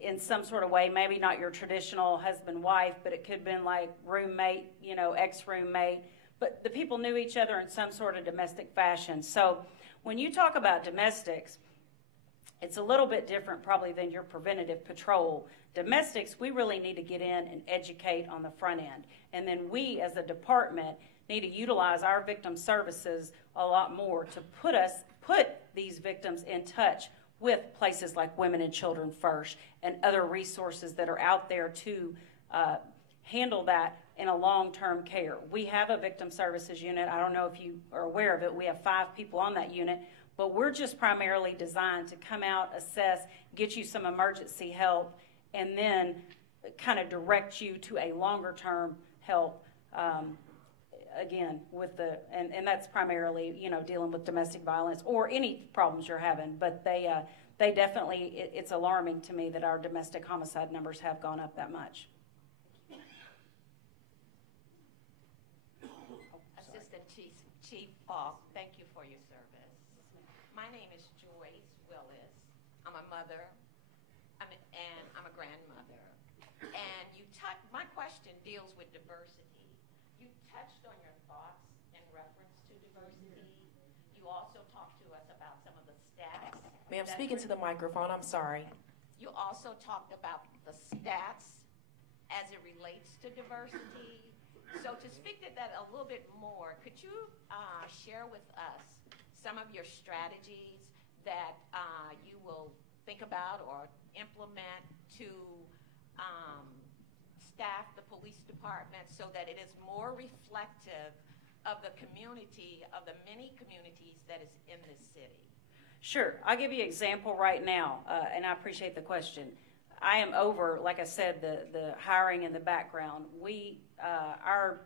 in some sort of way. Maybe not your traditional husband-wife, but it could have been like roommate, you know, ex-roommate. But the people knew each other in some sort of domestic fashion. So when you talk about domestics, it's a little bit different probably than your preventative patrol. Domestics, we really need to get in and educate on the front end. And then we as a department need to utilize our victim services a lot more to put these victims in touch with places like Women and Children First and other resources that are out there to handle that in a long-term care. We have a victim services unit. I don't know if you are aware of it. We have 5 people on that unit, but we're just primarily designed to come out, assess, get you some emergency help, and then kind of direct you to a longer-term help. Again, and that's primarily, you know, dealing with domestic violence or any problems you're having. But they definitely, it's alarming to me that our domestic homicide numbers have gone up that much. Assistant Chief Fulk, thank you for your service. My name is Joyce Willis. I'm a mother, and I'm a grandmother. And my question deals with diversity. You touched on your thoughts in reference to diversity. You also talked to us about some of the stats. Ma'am, speak into the microphone. I'm sorry. You also talked about the stats as it relates to diversity. So to speak to that a little bit more, could you share with us some of your strategies that you will think about or implement to staff the police department so that it is more reflective of the community, of the many communities that is in this city? Sure. I'll give you an example right now, and I appreciate the question. I am over, like I said, the hiring in the background. Our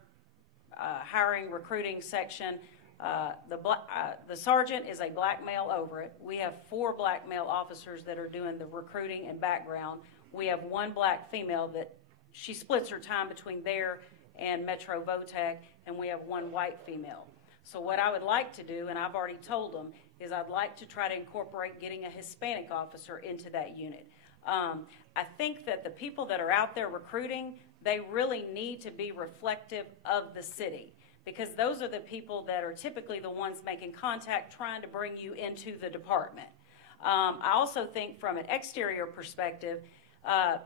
hiring recruiting section, the sergeant is a black male over it. We have 4 black male officers that are doing the recruiting and background. We have 1 black female that she splits her time between there and Metro Votech, and we have 1 white female. So what I would like to do, and I've already told them, is I'd like to try to incorporate getting a Hispanic officer into that unit. I think that the people that are out there recruiting, they really need to be reflective of the city, because those are the people that are typically the ones making contact, trying to bring you into the department. I also think from an exterior perspective,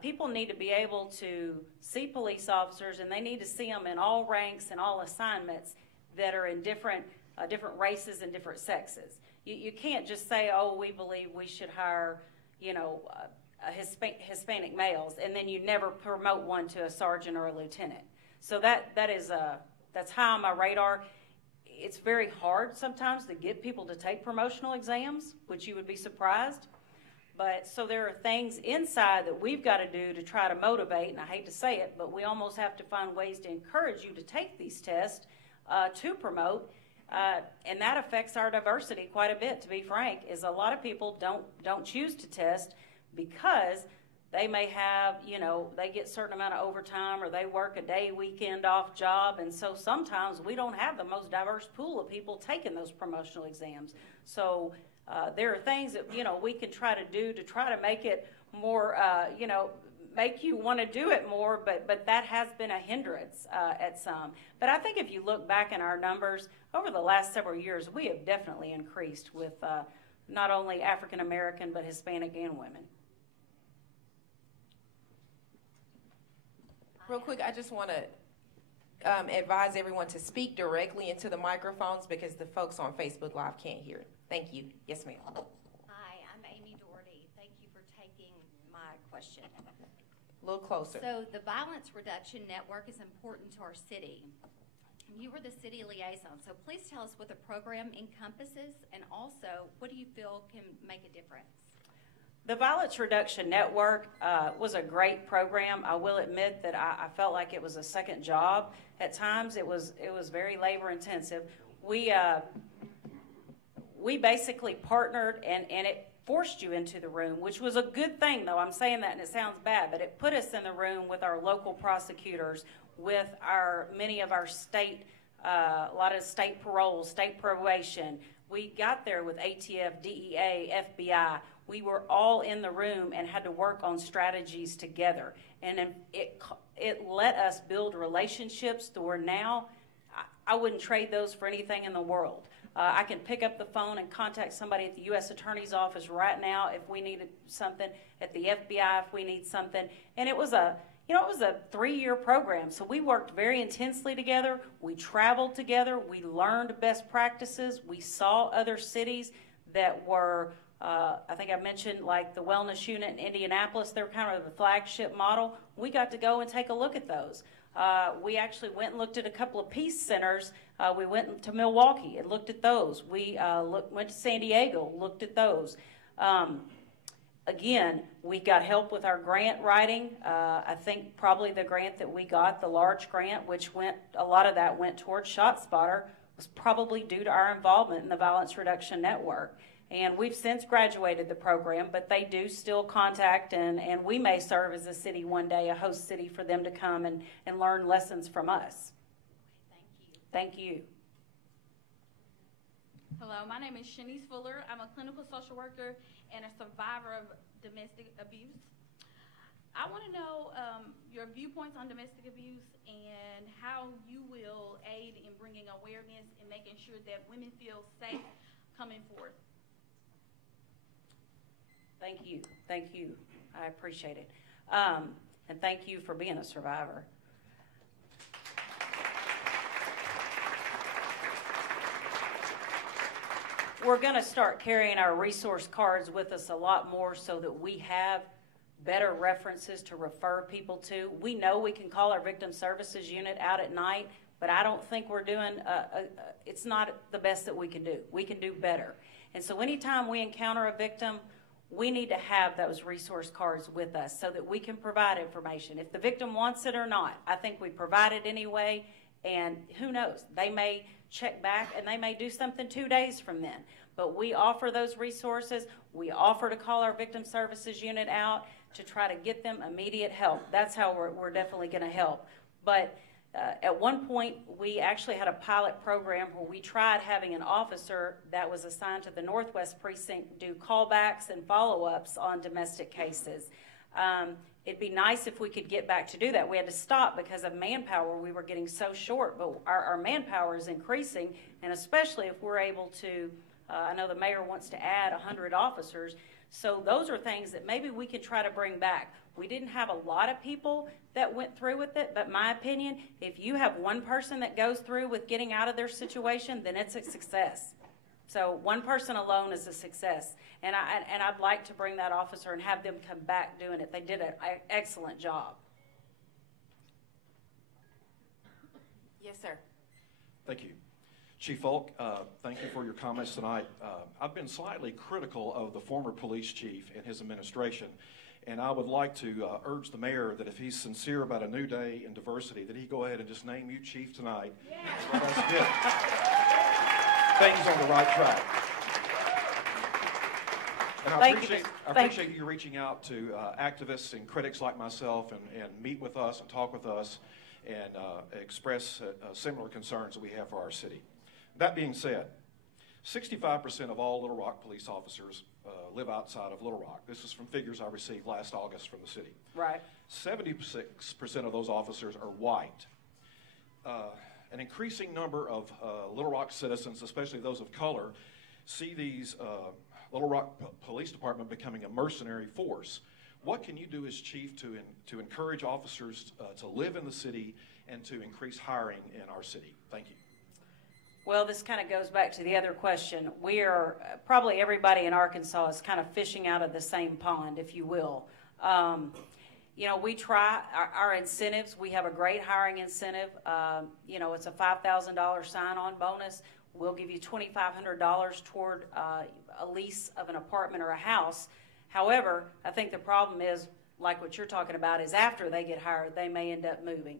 people need to be able to see police officers, and they need to see them in all ranks and all assignments that are in different races and different sexes. You can't just say, oh, we believe we should hire, you know, Hispanic males, and then you never promote one to a sergeant or a lieutenant. So that's high on my radar. It's very hard sometimes to get people to take promotional exams, which you would be surprised. But so there are things inside that we've got to do to try to motivate, and I hate to say it, but we almost have to find ways to encourage you to take these tests to promote, and that affects our diversity quite a bit, to be frank, is a lot of people don't choose to test because They may have, they get a certain amount of overtime, or they work a day, weekend off job, and so sometimes we don't have the most diverse pool of people taking those promotional exams. So there are things that, we can try to do to try to make it more, make you want to do it more, but that has been a hindrance at some. But I think if you look back in our numbers, over the last several years, we have definitely increased with not only African American, but Hispanic and women. Real quick, I just want to advise everyone to speak directly into the microphones because the folks on Facebook Live can't hear it. Thank you. Yes, ma'am. Hi, I'm Amy Doherty. Thank you for taking my question. A little closer. So the Violence Reduction Network is important to our city. You were the city liaison, so please tell us what the program encompasses, and also what do you feel can make a difference? The Violence Reduction Network was a great program. I will admit that I felt like it was a second job at times. It was very labor intensive. We basically partnered, and it forced you into the room, which was a good thing, though. I'm saying that and it sounds bad, but it put us in the room with our local prosecutors, with many of our state, a lot of state paroles, state probation. We got there with ATF, DEA, FBI. We were all in the room and had to work on strategies together. And it let us build relationships to where now I wouldn't trade those for anything in the world. I can pick up the phone and contact somebody at the U.S. Attorney's Office right now if we needed something, at the FBI if we need something. And it was a 3-year program. So we worked very intensely together. We traveled together. We learned best practices. We saw other cities that were, I think I mentioned like the wellness unit in Indianapolis. They were kind of the flagship model. We got to go and take a look at those. We actually went and looked at a couple of peace centers. We went to Milwaukee and looked at those. We went to San Diego, looked at those. Again, we got help with our grant writing. I think probably the grant that we got, the large grant, which a lot of that went towards ShotSpotter, was probably due to our involvement in the Violence Reduction Network. And we've since graduated the program, but they do still contact, and we may serve as a city one day, a host city for them to come and learn lessons from us. Thank you. Thank you. Hello, my name is Shanice Fuller. I'm a clinical social worker and a survivor of domestic abuse. I want to know your viewpoints on domestic abuse and how you will aid in bringing awareness and making sure that women feel safe coming forth. Thank you. Thank you. I appreciate it. And thank you for being a survivor. We're going to start carrying our resource cards with us a lot more so that we have better references to refer people to. We know we can call our victim services unit out at night, but I don't think we're doing, it's not the best that we can do. We can do better. And so anytime we encounter a victim, we need to have those resource cards with us so that we can provide information. If the victim wants it or not, I think we provide it anyway, and who knows, they may check back and they may do something 2 days from then. But we offer those resources. We offer to call our victim services unit out to try to get them immediate help. That's how we're definitely going to help. But at one point, we actually had a pilot program where we tried having an officer that was assigned to the Northwest Precinct do callbacks and follow-ups on domestic cases. It'd be nice if we could get back to do that. We had to stop because of manpower. We were getting so short, but our manpower is increasing, and especially if we're able to, I know the mayor wants to add 100 officers, so those are things that maybe we could try to bring back. We didn't have a lot of people that went through with it, but my opinion, if you have one person that goes through with getting out of their situation, then it's a success. So one person alone is a success. And I'd like to bring that officer and have them come back doing it. They did an excellent job. Yes, sir. Thank you. Chief Fulk, thank you for your comments tonight. I've been slightly critical of the former police chief and his administration, and I would like to urge the mayor that if he's sincere about a new day in diversity, that he go ahead and just name you chief tonight. Yeah. Let us get things on the right track. And I appreciate you reaching out to activists and critics like myself and meet with us and talk with us and express similar concerns that we have for our city. That being said, 65% of all Little Rock police officers live outside of Little Rock. This is from figures I received last August from the city. Right. 76% of those officers are white. An increasing number of Little Rock citizens, especially those of color, see these Little Rock Police Department becoming a mercenary force. What can you do as chief to encourage officers to live in the city and to increase hiring in our city? Thank you. Well, this kind of goes back to the other question. We are, probably everybody in Arkansas is kind of fishing out of the same pond, if you will. You know, we try our incentives. We have a great hiring incentive. You know, it's a $5,000 sign-on bonus. We'll give you $2,500 toward a lease of an apartment or a house. However, I think the problem is, like what you're talking about, is after they get hired, they may end up moving.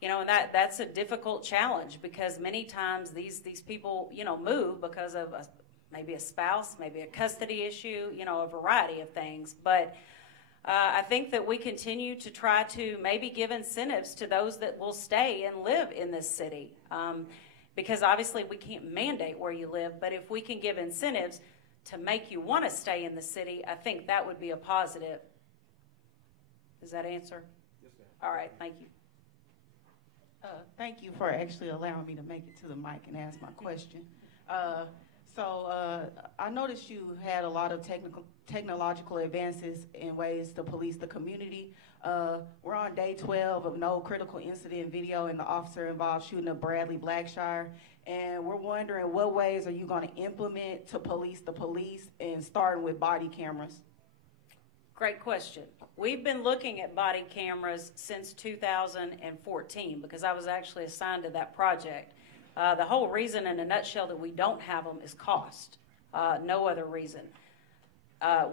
You know, and that's a difficult challenge because many times these people, you know, move because of maybe a spouse, maybe a custody issue, you know, a variety of things. But I think that we continue to try to maybe give incentives to those that will stay and live in this city. Because obviously we can't mandate where you live, but if we can give incentives to make you want to stay in the city, I think that would be a positive. Does that answer? Yes, ma'am. All right, thank you. Thank you for actually allowing me to make it to the mic and ask my question. I noticed you had a lot of technological advances in ways to police the community. We're on day 12 of no critical incident video and the officer involved shooting up Bradley Blackshire. And we're wondering what ways are you going to implement to police the police and starting with body cameras? Great question. We've been looking at body cameras since 2014 because I was actually assigned to that project. The whole reason in a nutshell that we don't have them is cost, no other reason.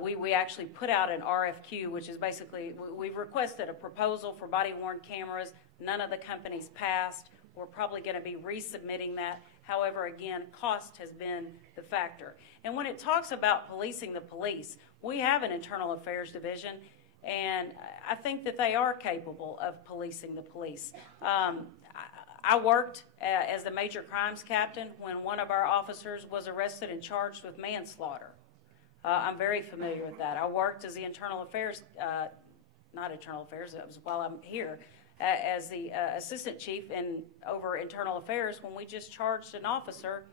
We actually put out an RFQ, which is basically, we've requested a proposal for body-worn cameras. None of the companies passed. We're probably going to be resubmitting that. However, again, cost has been the factor. And when it talks about policing the police, we have an internal affairs division, and I think that they are capable of policing the police. I worked as the major crimes captain when one of our officers was arrested and charged with manslaughter. I'm very familiar with that. I worked as the internal affairs, not internal affairs, that was while I'm here, as the assistant chief over internal affairs when we just charged an officer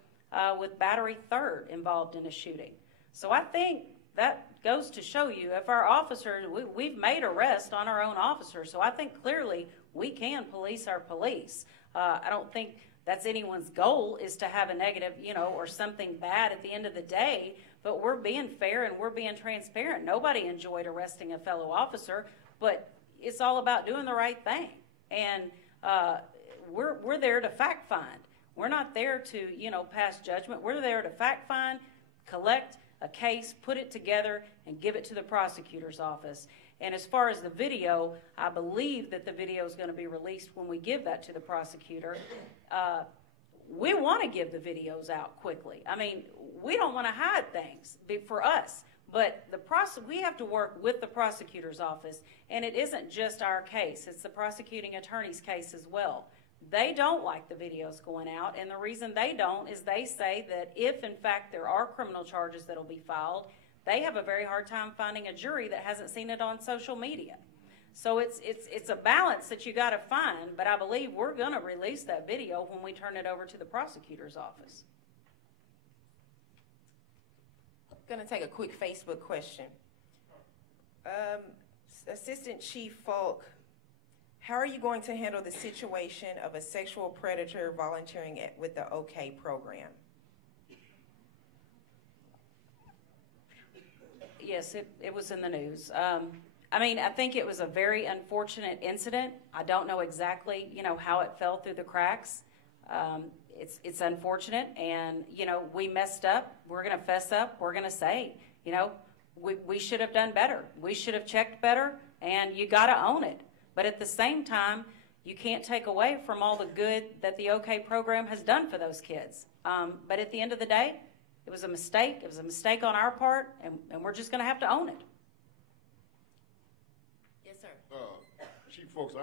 with battery third involved in a shooting. So I think that goes to show you if our officers, we've made arrests on our own officers, so I think clearly we can police our police. I don't think that's anyone's goal is to have a negative, you know, or something bad at the end of the day, but we're being fair and we're being transparent. Nobody enjoyed arresting a fellow officer, but it's all about doing the right thing. And we're there to fact find. We're not there to, you know, pass judgment. We're there to fact find, collect a case, put it together, and give it to the prosecutor's office. And as far as the video, I believe that the video is going to be released when we give that to the prosecutor. We want to give the videos out quickly. I mean, we don't want to hide things for us, but we have to work with the prosecutor's office, and it isn't just our case. It's the prosecuting attorney's case as well. They don't like the videos going out, and the reason they don't is they say that if, in fact, there are criminal charges that will be filed, they have a very hard time finding a jury that hasn't seen it on social media. So it's a balance that you got to find, but I believe we're going to release that video when we turn it over to the prosecutor's office. I'm going to take a quick Facebook question. Assistant Chief Fulk, how are you going to handle the situation of a sexual predator volunteering with the OK program? Yes, it was in the news. I mean, I think it was a very unfortunate incident. I don't know exactly, you know, how it fell through the cracks. It's unfortunate, and, you know, we messed up. We're going to fess up. We're going to say, you know, we should have done better. We should have checked better, and you got to own it. But at the same time, you can't take away from all the good that the OK program has done for those kids. But at the end of the day, It was a mistake. It was a mistake on our part, and we're just going to have to own it. Yes, sir. Chief Folks, I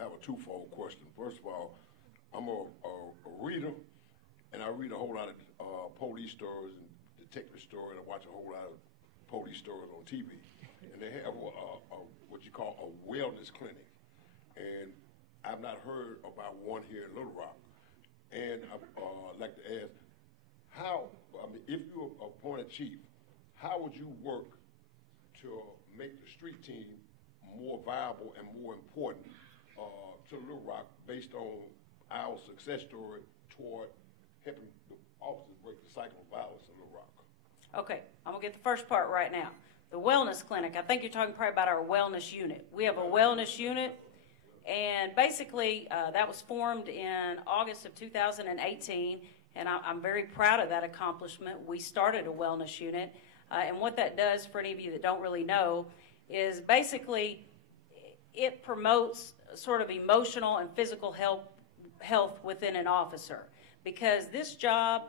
have a twofold question. First of all, I'm a reader, and I read a whole lot of police stories and detective stories, and I watch a whole lot of police stories on TV. And they have what you call a wellness clinic. And I've not heard about one here in Little Rock. And I'd like to ask, if you're appointed chief, how would you work to make the street team more viable and more important to Little Rock based on our success story toward helping the officers break the cycle of violence in Little Rock? Okay, I'm going to get the first part right now. The wellness clinic, I think you're talking probably about our wellness unit. We have a wellness unit, and basically that was formed in August of 2018, and I'm very proud of that accomplishment. We started a wellness unit, and what that does, for any of you that don't really know, is basically it promotes sort of emotional and physical health within an officer, because this job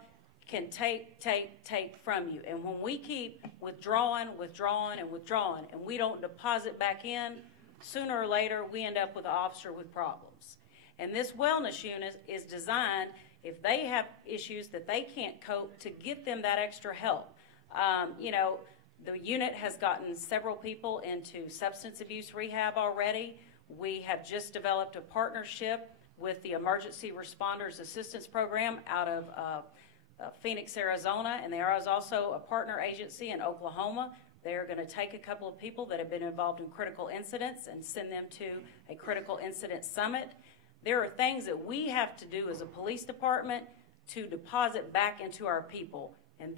can take from you. And when we keep withdrawing, and we don't deposit back in, sooner or later we end up with an officer with problems. And this wellness unit is designed, if they have issues that they can't cope, to get them that extra help. The unit has gotten several people into substance abuse rehab already. We have just developed a partnership with the Emergency Responders Assistance Program out of Phoenix, Arizona, and there is also a partner agency in Oklahoma. They're going to take a couple of people that have been involved in critical incidents and send them to a critical incident summit. There are things that we have to do as a police department to deposit back into our people, and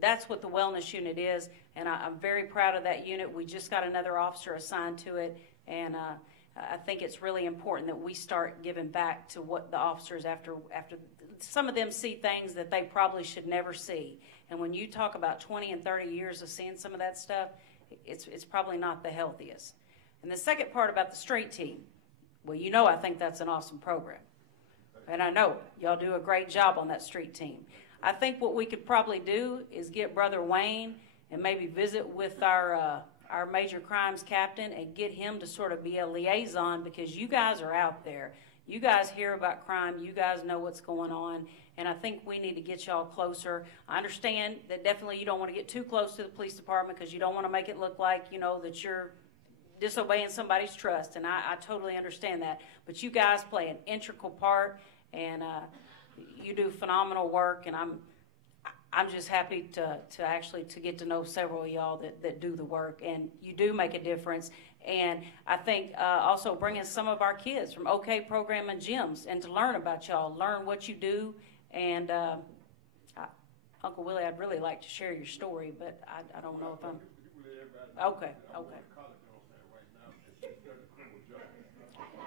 that's what the wellness unit is, and I'm very proud of that unit. We just got another officer assigned to it, and I think it's really important that we start giving back to what the officers, after some of them see things that they probably should never see. And when you talk about 20 and 30 years of seeing some of that stuff, it's probably not the healthiest. And the second part about the street team, well, I think that's an awesome program. And I know y'all do a great job on that street team. I think what we could probably do is get Brother Wayne and maybe visit with our major crimes captain and get him to sort of be a liaison, because you guys are out there. You guys hear about crime. You guys know what's going on. And I think we need to get y'all closer. I understand that definitely you don't want to get too close to the police department, because you don't want to make it look like, that you're disobeying somebody's trust. And I totally understand that. But you guys play an integral part, and you do phenomenal work. And I'm just happy to actually get to know several of y'all that do the work, and you do make a difference. And I think also bringing some of our kids from OK program and gyms and to learn about y'all, learn what you do. And Uncle Willie, I'd really like to share your story, but I don't know if I'm... Okay.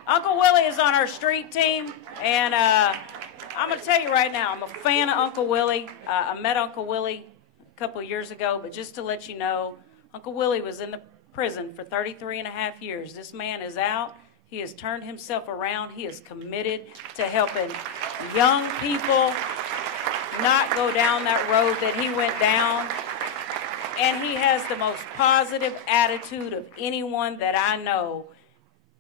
Uncle Willie is on our street team, and I'm going to tell you right now, I'm a fan of Uncle Willie. I met Uncle Willie a couple of years ago, but just to let you know, Uncle Willie was in the prison for 33 and a half years. This man is out. He has turned himself around. He is committed to helping young people not go down that road that he went down. And he has the most positive attitude of anyone that I know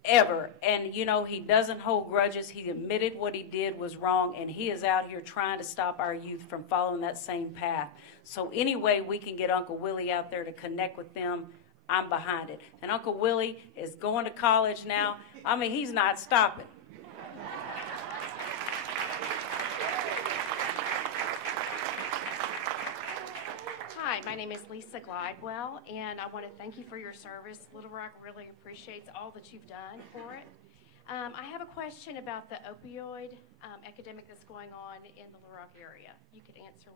ever. And, he doesn't hold grudges. He admitted what he did was wrong, and he is out here trying to stop our youth from following that same path. So any way we can get Uncle Willie out there to connect with them, I'm behind it. And Uncle Willie is going to college now. I mean, he's not stopping. Hi, my name is Lisa Glidewell, and I want to thank you for your service. Little Rock really appreciates all that you've done for it. I have a question about the opioid epidemic that's going on in the Little Rock area. You could answer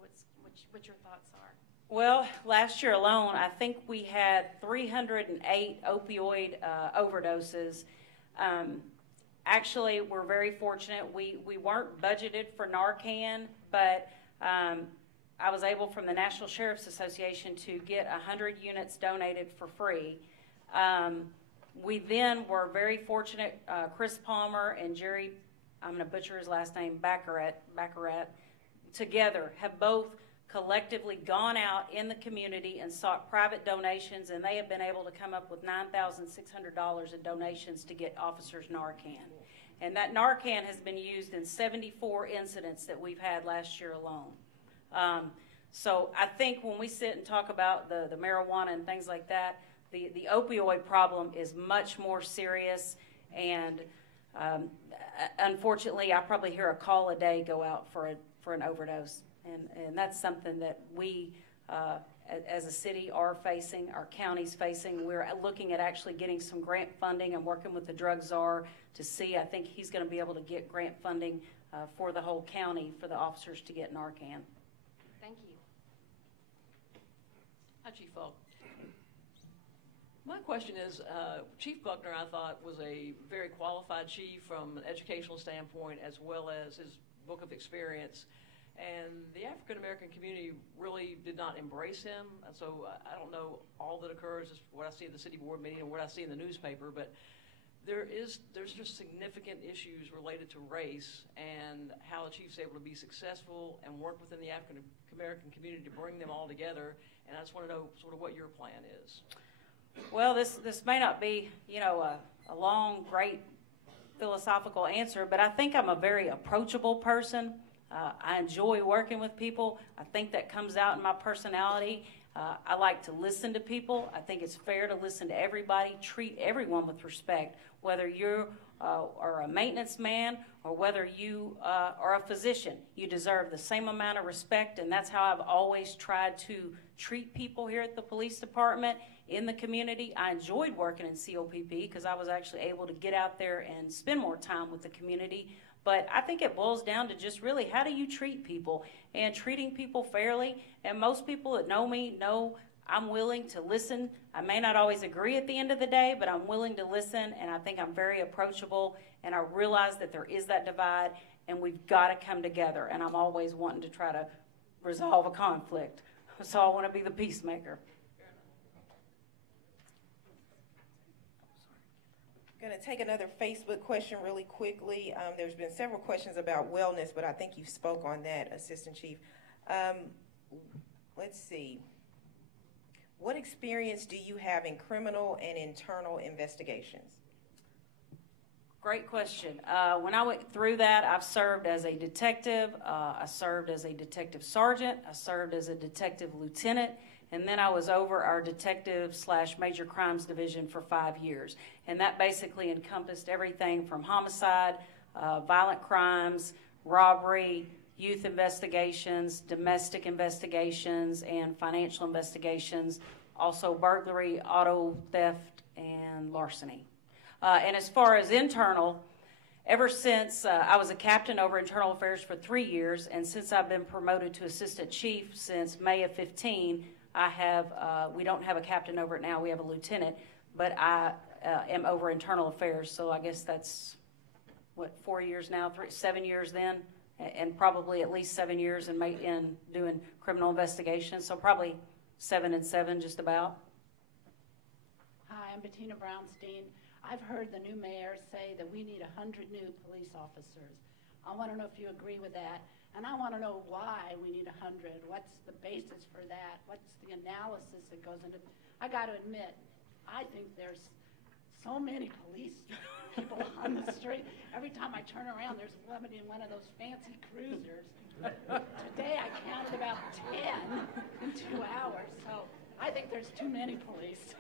what your thoughts are. Well, last year alone, I think we had 308 opioid overdoses. Actually, we're very fortunate. We weren't budgeted for Narcan, but I was able from the National Sheriff's Association to get 100 units donated for free. We then were very fortunate. Chris Palmer and Jerry, I'm going to butcher his last name, Baccarat, together have both collectively gone out in the community and sought private donations, and they have been able to come up with $9,600 in donations to get officers Narcan. And that Narcan has been used in 74 incidents that we've had last year alone. So I think when we sit and talk about the marijuana and things like that, the opioid problem is much more serious, and unfortunately, I probably hear a call a day go out for an overdose. And that's something that we, as a city, are facing, our county's facing. We're looking at actually getting some grant funding and working with the drug czar to see. I think he's going to be able to get grant funding for the whole county for the officers to get Narcan. Thank you. Hi, Chief Fulk. My question is, Chief Buckner, I thought, was a very qualified chief from an educational standpoint as well as his book of experience. And the African-American community really did not embrace him. And so I don't know all that occurs, is what I see at the city board meeting and what I see in the newspaper, but there's just significant issues related to race and how the chief's able to be successful and work within the African-American community to bring them all together. And I just want to know sort of what your plan is. Well, this may not be, a long, great philosophical answer, but I think I'm a very approachable person. I enjoy working with people. I think that comes out in my personality. I like to listen to people. I think it's fair to listen to everybody, treat everyone with respect, whether you are a maintenance man or whether you are a physician. You deserve the same amount of respect, and that's how I've always tried to treat people here at the police department, in the community. I enjoyed working in COPP because I was actually able to get out there and spend more time with the community. But I think it boils down to just really how do you treat people and treating people fairly. And most people that know me know I'm willing to listen. I may not always agree at the end of the day, but I'm willing to listen, and I think I'm very approachable, and I realize that there is that divide, and we've got to come together, and I'm always wanting to try to resolve a conflict. So I want to be the peacemaker. I'm going to take another Facebook question really quickly. There's been several questions about wellness, but I think you spoke on that, Assistant Chief. Let's see. What experience do you have in criminal and internal investigations? Great question. When I went through that, I've served as a detective. I served as a detective sergeant. I served as a detective lieutenant. And then I was over our detective/major crimes division for 5 years. And that basically encompassed everything from homicide, violent crimes, robbery, youth investigations, domestic investigations, and financial investigations, also burglary, auto theft, and larceny. And as far as internal, ever since I was a captain over internal affairs for 3 years, and since I've been promoted to assistant chief since May of 15, I have, we don't have a captain over it now, we have a lieutenant, but I am over internal affairs, so I guess that's, 4 years now, 7 years then, and probably at least 7 years in doing criminal investigations, so probably 7 and 7 just about. Hi, I'm Bettina Brownstein. I've heard the new mayor say that we need 100 new police officers. I want to know if you agree with that. And I want to know why we need 100. What's the basis for that? What's the analysis that goes into it? I got to admit, I think there's so many police people on the street. Every time I turn around, there's one in one of those fancy cruisers. Today I counted about 10 in 2 hours. So I think there's too many police.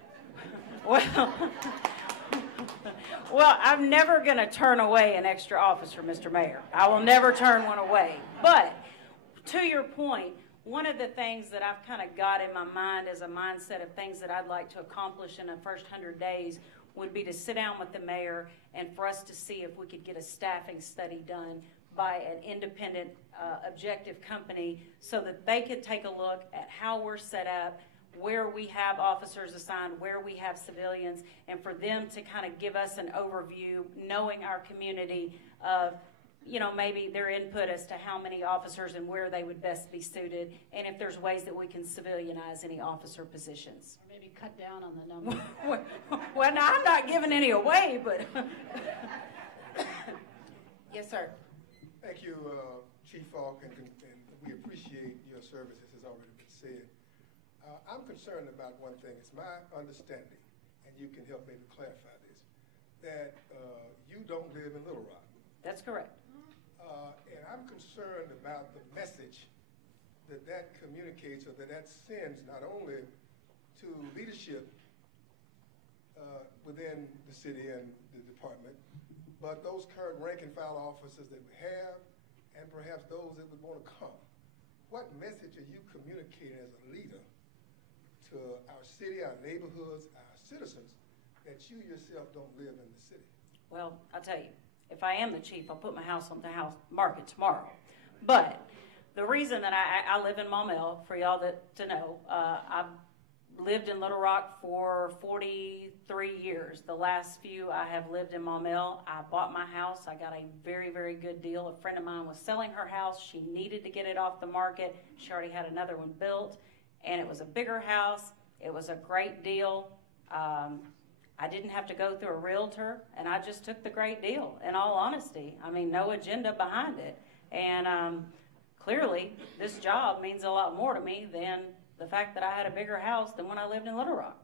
Well, I'm never going to turn away an extra officer, Mr. Mayor. I will never turn one away. But to your point, one of the things that I've kind of got in my mind as a mindset of things that I'd like to accomplish in the first 100 days would be to sit down with the mayor and for us to see if we could get a staffing study done by an independent, objective company so that they could take a look at how we're set up, where we have officers assigned, where we have civilians, and for them to kind of give us an overview, knowing our community of, maybe their input as to how many officers and where they would best be suited, and if there's ways that we can civilianize any officer positions. Or maybe cut down on the number. Well, now, I'm not giving any away, but... Yes, sir. Thank you, Chief Falk, and we appreciate your service, as has already been said. I'm concerned about one thing. It's my understanding, and you can help maybe clarify this, that you don't live in Little Rock. That's correct. And I'm concerned about the message that communicates, or that sends not only to leadership within the city and the department, but those current rank and file officers that we have, and perhaps those that would want to come. What message are you communicating as a leader to our city, our neighborhoods, our citizens, that you yourself don't live in the city? Well, I'll tell you, if I am the chief, I'll put my house on the house market tomorrow. But the reason that I live in Maumelle, for y'all to know, I've lived in Little Rock for 43 years. The last few I have lived in Maumelle. I bought my house. I got a very, very good deal. A friend of mine was selling her house. She needed to get it off the market. She already had another one built, and it was a bigger house. It was a great deal. I didn't have to go through a realtor, and I just took the great deal, in all honesty. I mean, no agenda behind it. And clearly, this job means a lot more to me than the fact that I had a bigger house than when I lived in Little Rock.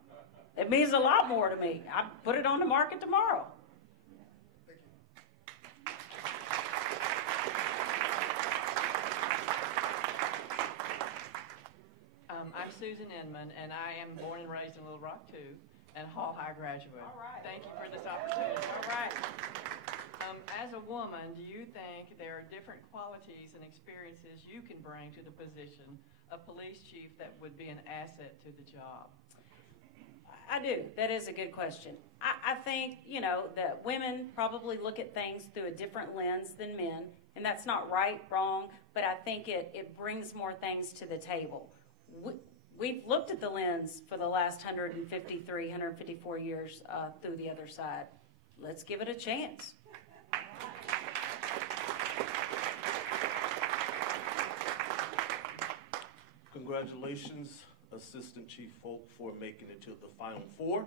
It means a lot more to me. I put it on the market tomorrow. I'm Susan Inman, and I am born and raised in Little Rock, too, and Hall High graduate. All right. Thank you for this opportunity. All right. As a woman, do you think there are different qualities and experiences you can bring to the position of police chief that would be an asset to the job? I do. That is a good question. I think, that women probably look at things through a different lens than men, and that's not right, wrong, but I think it brings more things to the table. We've looked at the lens for the last 153, 154 years through the other side. Let's give it a chance. Congratulations, Assistant Chief Fulk, for making it to the Final Four.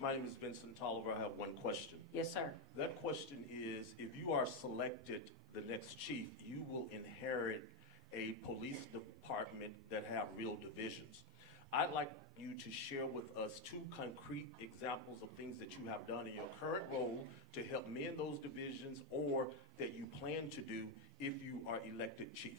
My name is Vincent Tolliver. I have one question. Yes, sir. That question is, if you are selected the next chief, you will inherit a police department that have real divisions. I'd like you to share with us 2 concrete examples of things that you have done in your current role to help mend those divisions, or that you plan to do if you are elected chief.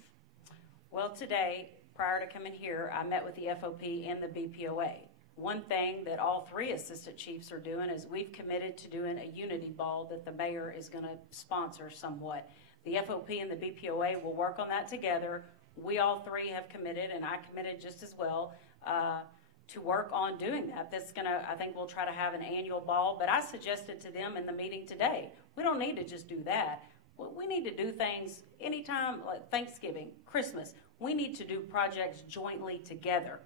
Well, today, prior to coming here, I met with the FOP and the BPOA. One thing that all 3 assistant chiefs are doing is we've committed to doing a unity ball that the mayor is going to sponsor somewhat. The FOP and the BPOA will work on that together. We all 3 have committed, and I committed just as well, to work on doing that. That's I think we'll try to have an annual ball, but I suggested to them in the meeting today, we don't need to just do that. We need to do things anytime, like Thanksgiving, Christmas. We need to do projects jointly together.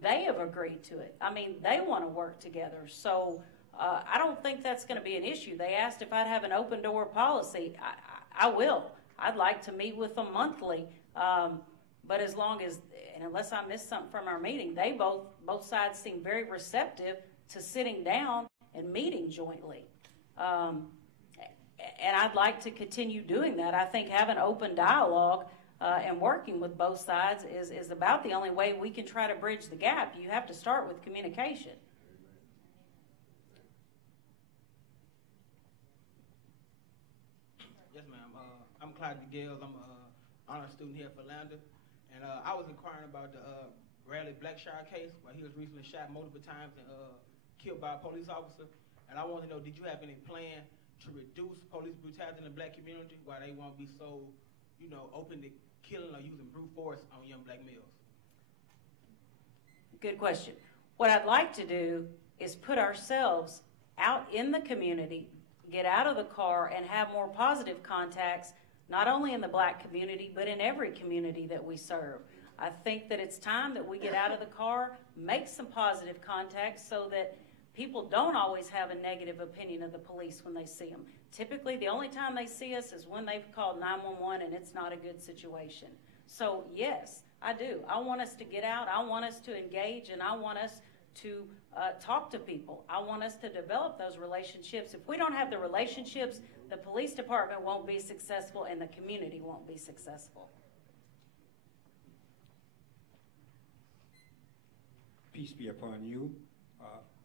They have agreed to it. I mean, they want to work together. So I don't think that's going to be an issue. They asked if I'd have an open door policy. I will. I'd like to meet with them monthly. But as long as, and unless I miss something from our meeting, they both sides seem very receptive to sitting down and meeting jointly. And I'd like to continue doing that. I think having open dialogue and working with both sides is about the only way we can try to bridge the gap. You have to start with communication. Yes, ma'am. I'm Clyde DeGales. I'm an honor student here at Philander. And I was inquiring about the Bradley Blackshire case, where he was recently shot multiple times and killed by a police officer. And I want to know, did you have any plan to reduce police brutality in the black community, while they won't be so, open to killing or using brute force on young black males? Good question. What I'd like to do is put ourselves out in the community, get out of the car, and have more positive contacts, not only in the black community, but in every community that we serve. I think that it's time that we get out of the car, make some positive contacts so that people don't always have a negative opinion of the police when they see them. Typically, the only time they see us is when they've called 911 and it's not a good situation. So, yes, I do. I want us to get out. I want us to engage, and I want us to talk to people. I want us to develop those relationships. If we don't have the relationships, the police department won't be successful and the community won't be successful. Peace be upon you.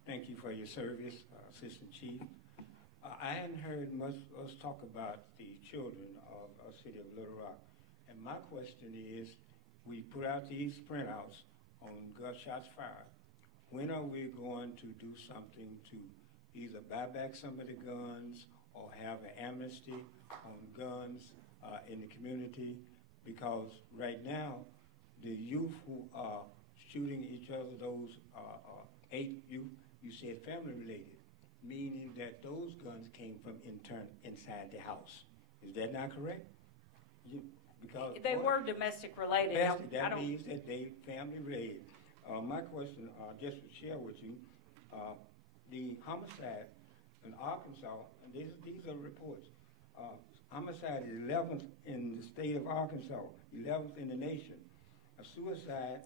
Thank you for your service, Assistant Chief. I hadn't heard much us talk about the children of our city of Little Rock. And my question is, we put out these printouts on gunshots fired. When are we going to do something to either buy back some of the guns or have an amnesty on guns in the community? Because right now, the youth who are shooting each other, those 8 youth, you said family related, meaning that those guns came from inside the house. Is that not correct? Because they were domestic related. That means that they family related. My question, just to share with you, the homicide in Arkansas, and these are reports, homicide is 11th in the state of Arkansas, 11th in the nation. A suicide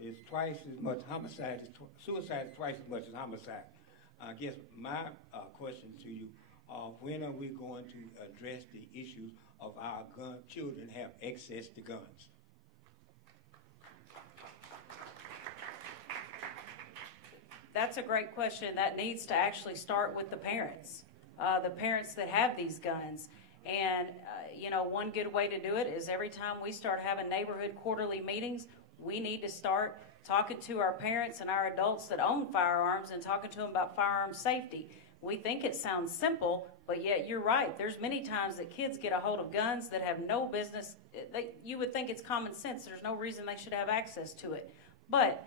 is twice as much suicide is twice as much as homicide. I guess my question to you, when are we going to address the issues of our children have access to guns? That's a great question. That needs to actually start with the parents that have these guns. And, one good way to do it is every time we start having neighborhood quarterly meetings, we need to start talking to our parents and our adults that own firearms and talking to them about firearm safety. We think it sounds simple, but yet you're right. There's many times that kids get a hold of guns that have no business. You would think it's common sense. There's no reason they should have access to it. But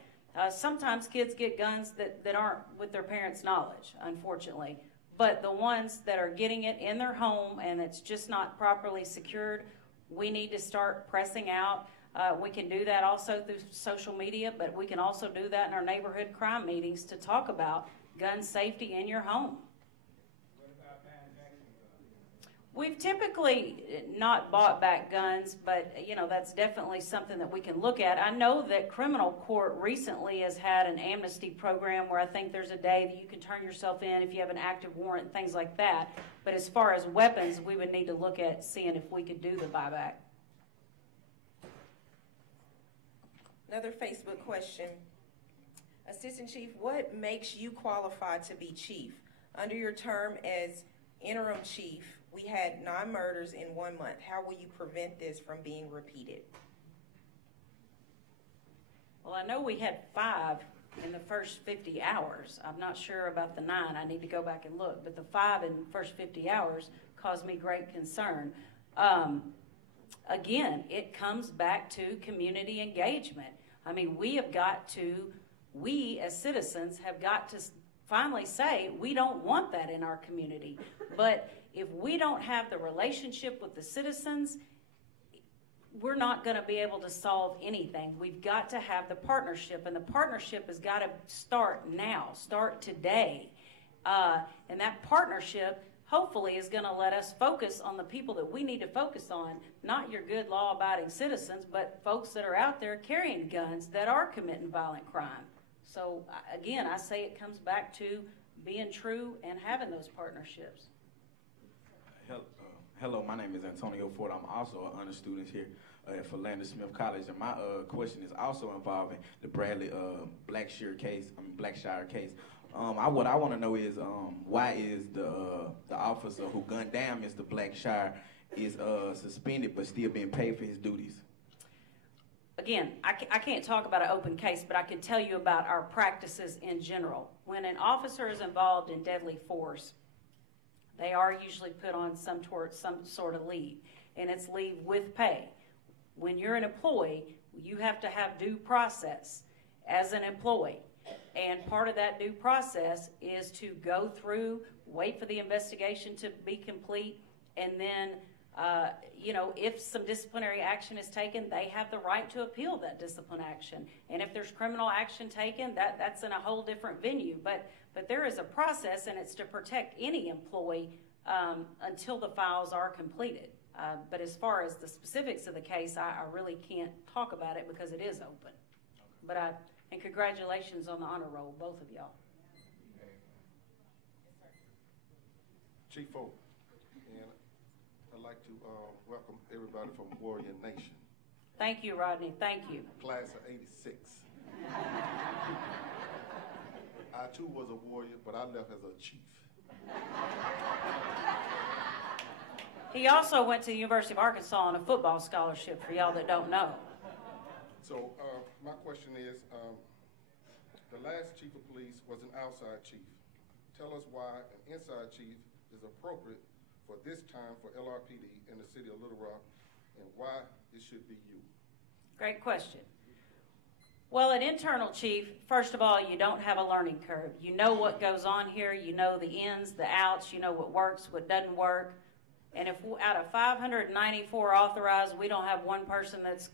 sometimes kids get guns that aren't with their parents' knowledge, unfortunately. But the ones that are getting it in their home and it's just not properly secured, we need to start pressing out. We can do that also through social media, but we can also do that in our neighborhood crime meetings to talk about gun safety in your home. We've typically not bought back guns, but that's definitely something that we can look at. I know that criminal court recently has had an amnesty program where I think there's a day that you can turn yourself in if you have an active warrant, things like that. But as far as weapons, we would need to look at seeing if we could do the buyback. Another Facebook question. Assistant Chief, what makes you qualified to be chief? Under your term as interim chief, we had 9 murders in 1 month. How will you prevent this from being repeated? Well, I know we had 5 in the first 50 hours. I'm not sure about the 9. I need to go back and look. But the 5 in the first 50 hours caused me great concern. Again, it comes back to community engagement. I mean, we as citizens have got to finally say we don't want that in our community. But if we don't have the relationship with the citizens, we're not going to be able to solve anything. We've got to have the partnership, and the partnership has got to start now, start today. And that partnership hopefully is going to let us focus on the people that we need to focus on, not your good law-abiding citizens, but folks that are out there carrying guns that are committing violent crime. So again, I say it comes back to being true and having those partnerships. Hello, my name is Antonio Ford. I'm also an honor student here at Philander Smith College, and my question is also involving the Bradley Blackshire case. What I want to know is why is the officer who gunned down Mr. Blackshire is suspended but still being paid for his duties? Again, I can't talk about an open case, but I can tell you about our practices in general. When an officer is involved in deadly force, they are usually put on some sort of leave, and it's leave with pay. When you're an employee, you have to have due process as an employee, and part of that due process is to go through, wait for the investigation to be complete, and then if some disciplinary action is taken, they have the right to appeal that discipline action. And if there's criminal action taken, that's in a whole different venue. But there is a process, and it's to protect any employee until the files are completed. But as far as the specifics of the case, I really can't talk about it because it is open. But and congratulations on the honor roll, both of y'all. Chief Fulk, and I'd like to welcome everybody from Warrior Nation. Thank you, Rodney. Thank you. Class of '86. I too was a warrior, but I left as a chief. He also went to the University of Arkansas on a football scholarship, for y'all that don't know. So my question is, the last chief of police was an outside chief. Tell us why an inside chief is appropriate for this time for LRPD in the city of Little Rock, and why it should be you. Great question. Well, an internal chief, first of all, you don't have a learning curve. You know what goes on here. You know the ins, the outs. You know what works, what doesn't work. And if out of 594 authorized, we don't have one person that's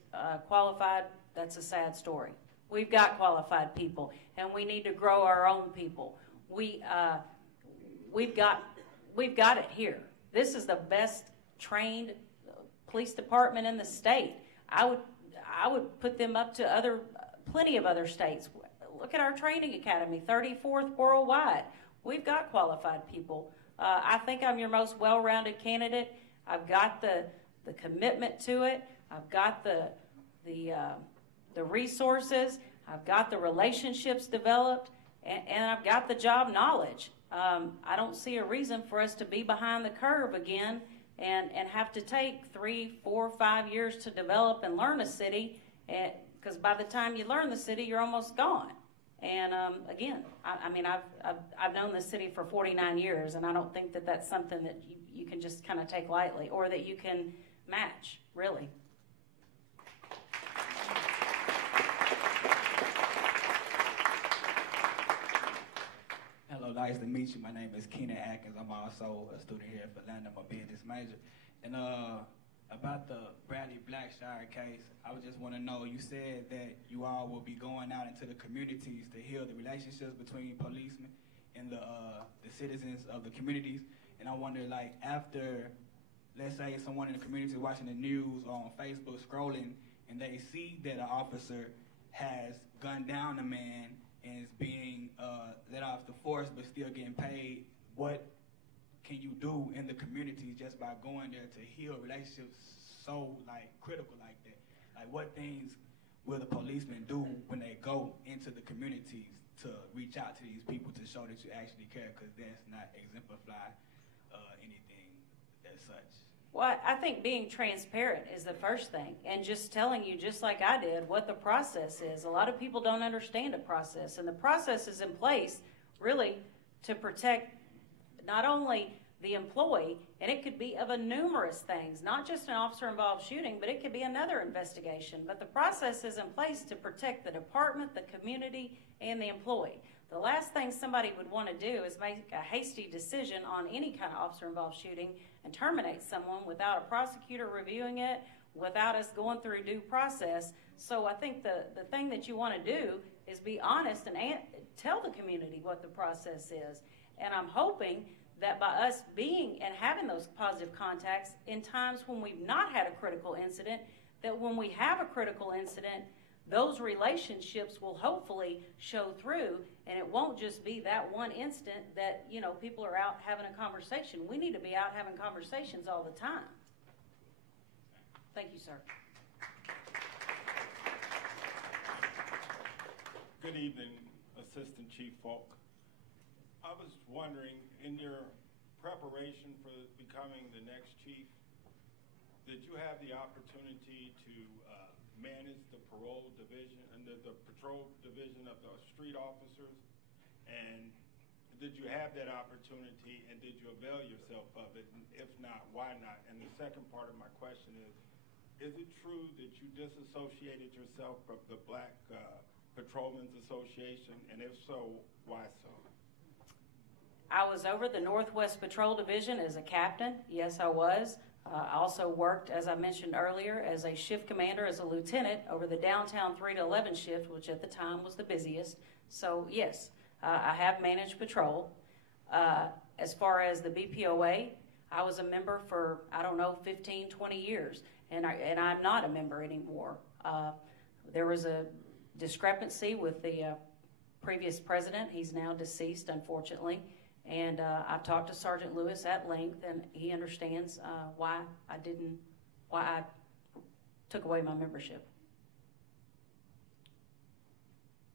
qualified, that's a sad story. We've got qualified people, and we need to grow our own people. We've got it here. This is the best trained police department in the state. I would put them up to plenty of other states. Look at our training academy, 34th worldwide. We've got qualified people. I think I'm your most well-rounded candidate. I've got the commitment to it. I've got the resources. I've got the relationships developed, and I've got the job knowledge. I don't see a reason for us to be behind the curve again and have to take 3, 4, 5 years to develop and learn a city, because by the time you learn the city, you're almost gone. And again, I've known this city for 49 years, and I don't think that that's something that you can just kind of take lightly or that you can match, really. Hello, nice to meet you. My name is Keenan Atkins. I'm also a student here at Philander. I'm a business major. And about the Bradley Blackshire case, I would just want to know, you said that you all will be going out into the communities to heal the relationships between policemen and the citizens of the communities. And I wonder, like, after, let's say someone in the community is watching the news or on Facebook scrolling, and they see that an officer has gunned down a man and is being let off the force but still getting paid, what can you do in the community just by going there to heal relationships so like critical like that? Like, what things will the policemen do when they go into the communities to reach out to these people to show that you actually care? Because that's not exemplify anything as such. Well, I think being transparent is the first thing, and just telling you, just like I did, what the process is. A lot of people don't understand a process, and the process is in place really to protect not only the employee, and it could be of a numerous things, not just an officer-involved shooting, but it could be another investigation. But the process is in place to protect the department, the community, and the employee. The last thing somebody would want to do is make a hasty decision on any kind of officer-involved shooting and terminate someone without a prosecutor reviewing it, without us going through due process. So I think the thing that you want to do is be honest and tell the community what the process is. And I'm hoping that by us being and having those positive contacts in times when we've not had a critical incident, that when we have a critical incident, those relationships will hopefully show through, and it won't just be that one instant that, you know, people are out having a conversation. We need to be out having conversations all the time. Thank you, sir. Good evening, Assistant Chief Fulk. I was wondering, in your preparation for becoming the next chief, did you have the opportunity to manage the parole division and the patrol division of the street officers? And did you have that opportunity, and did you avail yourself of it? And if not, why not? And the second part of my question is it true that you disassociated yourself from the Black Patrolmen's Association? And if so, why so? I was over the Northwest Patrol Division as a captain. Yes, I was. I also worked, as I mentioned earlier, as a shift commander, as a lieutenant over the downtown 3 to 11 shift, which at the time was the busiest. So, yes, I have managed patrol. As far as the BPOA, I was a member for, 15, 20 years, and I'm not a member anymore. There was a discrepancy with the previous president. He's now deceased, unfortunately. And I've talked to Sergeant Lewis at length, and he understands why I took away my membership.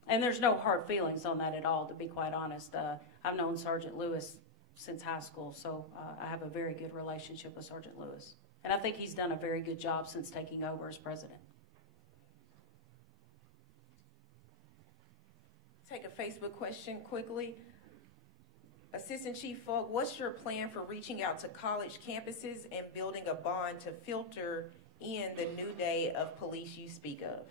And there's no hard feelings on that at all, to be quite honest. I've known Sergeant Lewis since high school, so I have a very good relationship with Sergeant Lewis. And I think he's done a very good job since taking over as president. Take a Facebook question quickly. Assistant Chief Fulk, what's your plan for reaching out to college campuses and building a bond to filter in the new day of police you speak of?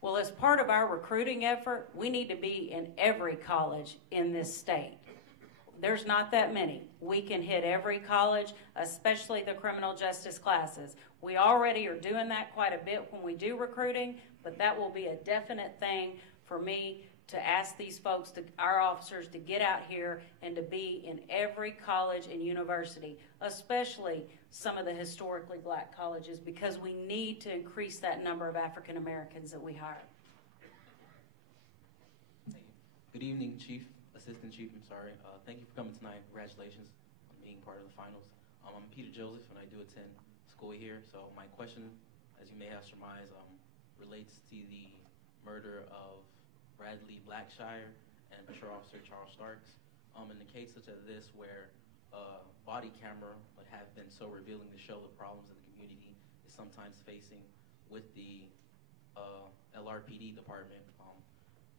Well, as part of our recruiting effort, we need to be in every college in this state. There's not that many. We can hit every college, especially the criminal justice classes. We already are doing that quite a bit when we do recruiting, but that will be a definite thing for me to ask these folks, our officers, to get out here and to be in every college and university, especially some of the historically black colleges, because we need to increase that number of African Americans that we hire. Good evening, Chief, Assistant Chief, I'm sorry. Thank you for coming tonight. Congratulations on being part of the finals. I'm Peter Joseph, and I do attend school here. So my question, as you may have surmised, relates to the murder of Bradley Blackshire and Patrol Officer Charles Starks. In a case such as this, where a body camera would have been so revealing to show the problems in the community is sometimes facing with the LRPD department,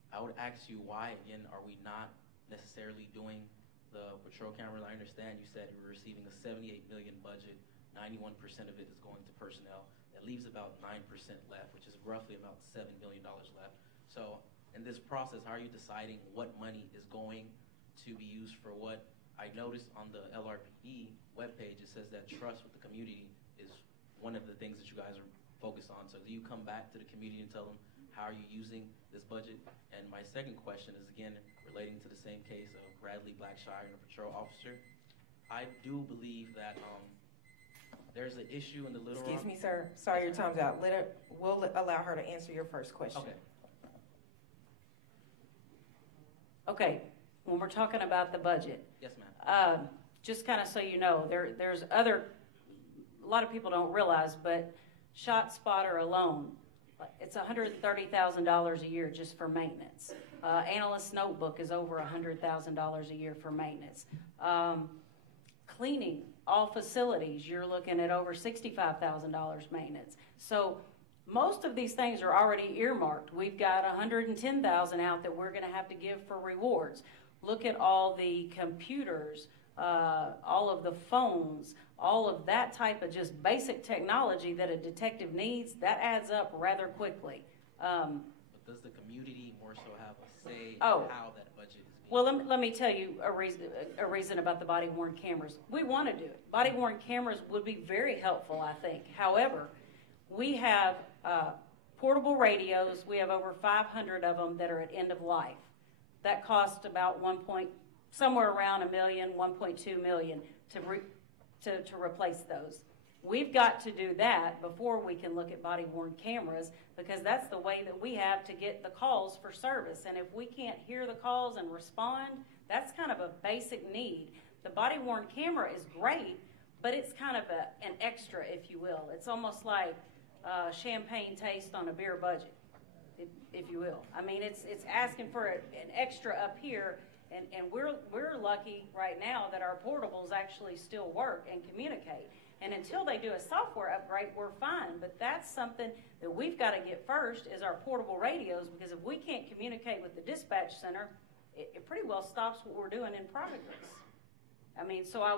I would ask you why, again, are we not necessarily doing the patrol cameras? I understand you said you were receiving a $78 million budget, 91% of it is going to personnel. That leaves about 9% left, which is roughly about $7 million left. So in this process, how are you deciding what money is going to be used for what? I noticed on the LRPD webpage, it says that trust with the community is one of the things that you guys are focused on. So do you come back to the community and tell them how are you using this budget? And my second question is, again, relating to the same case of Bradley Blackshire and a patrol officer. I do believe that there's an issue in the Little Rock. Excuse me, sir. Sorry, your time's out. We'll allow her to answer your first question. Okay. Okay, when we're talking about the budget. Yes, ma'am. Just kind of so you know, there's a lot of people don't realize, but Shot Spotter alone, it's $130,000 a year just for maintenance. Analyst's Notebook is over $100,000 a year for maintenance. Cleaning all facilities, you're looking at over $65,000 maintenance. So most of these things are already earmarked. We've got $110,000 out that we're going to have to give for rewards. Look at all the computers, all of the phones, all of that type of just basic technology that a detective needs. That adds up rather quickly. But does the community more so have a say in Oh. how that budget is being? Well, let me tell you a reason about the body-worn cameras. We want to do it. Body-worn cameras would be very helpful, I think. However, we have portable radios. We have over 500 of them that are at end of life. That cost about somewhere around $1 million, $1.2 million to replace those. We've got to do that before we can look at body-worn cameras, because that's the way that we have to get the calls for service. And if we can't hear the calls and respond, that's kind of a basic need. The body-worn camera is great, but it's kind of an extra, if you will. It's almost like champagne taste on a beer budget, if you will. I mean, it's asking for an extra up here, and we're lucky right now that our portables actually still work and communicate. And until they do a software upgrade, we're fine. But that's something that we've got to get first, is our portable radios, because if we can't communicate with the dispatch center, it pretty well stops what we're doing in progress. I mean, so I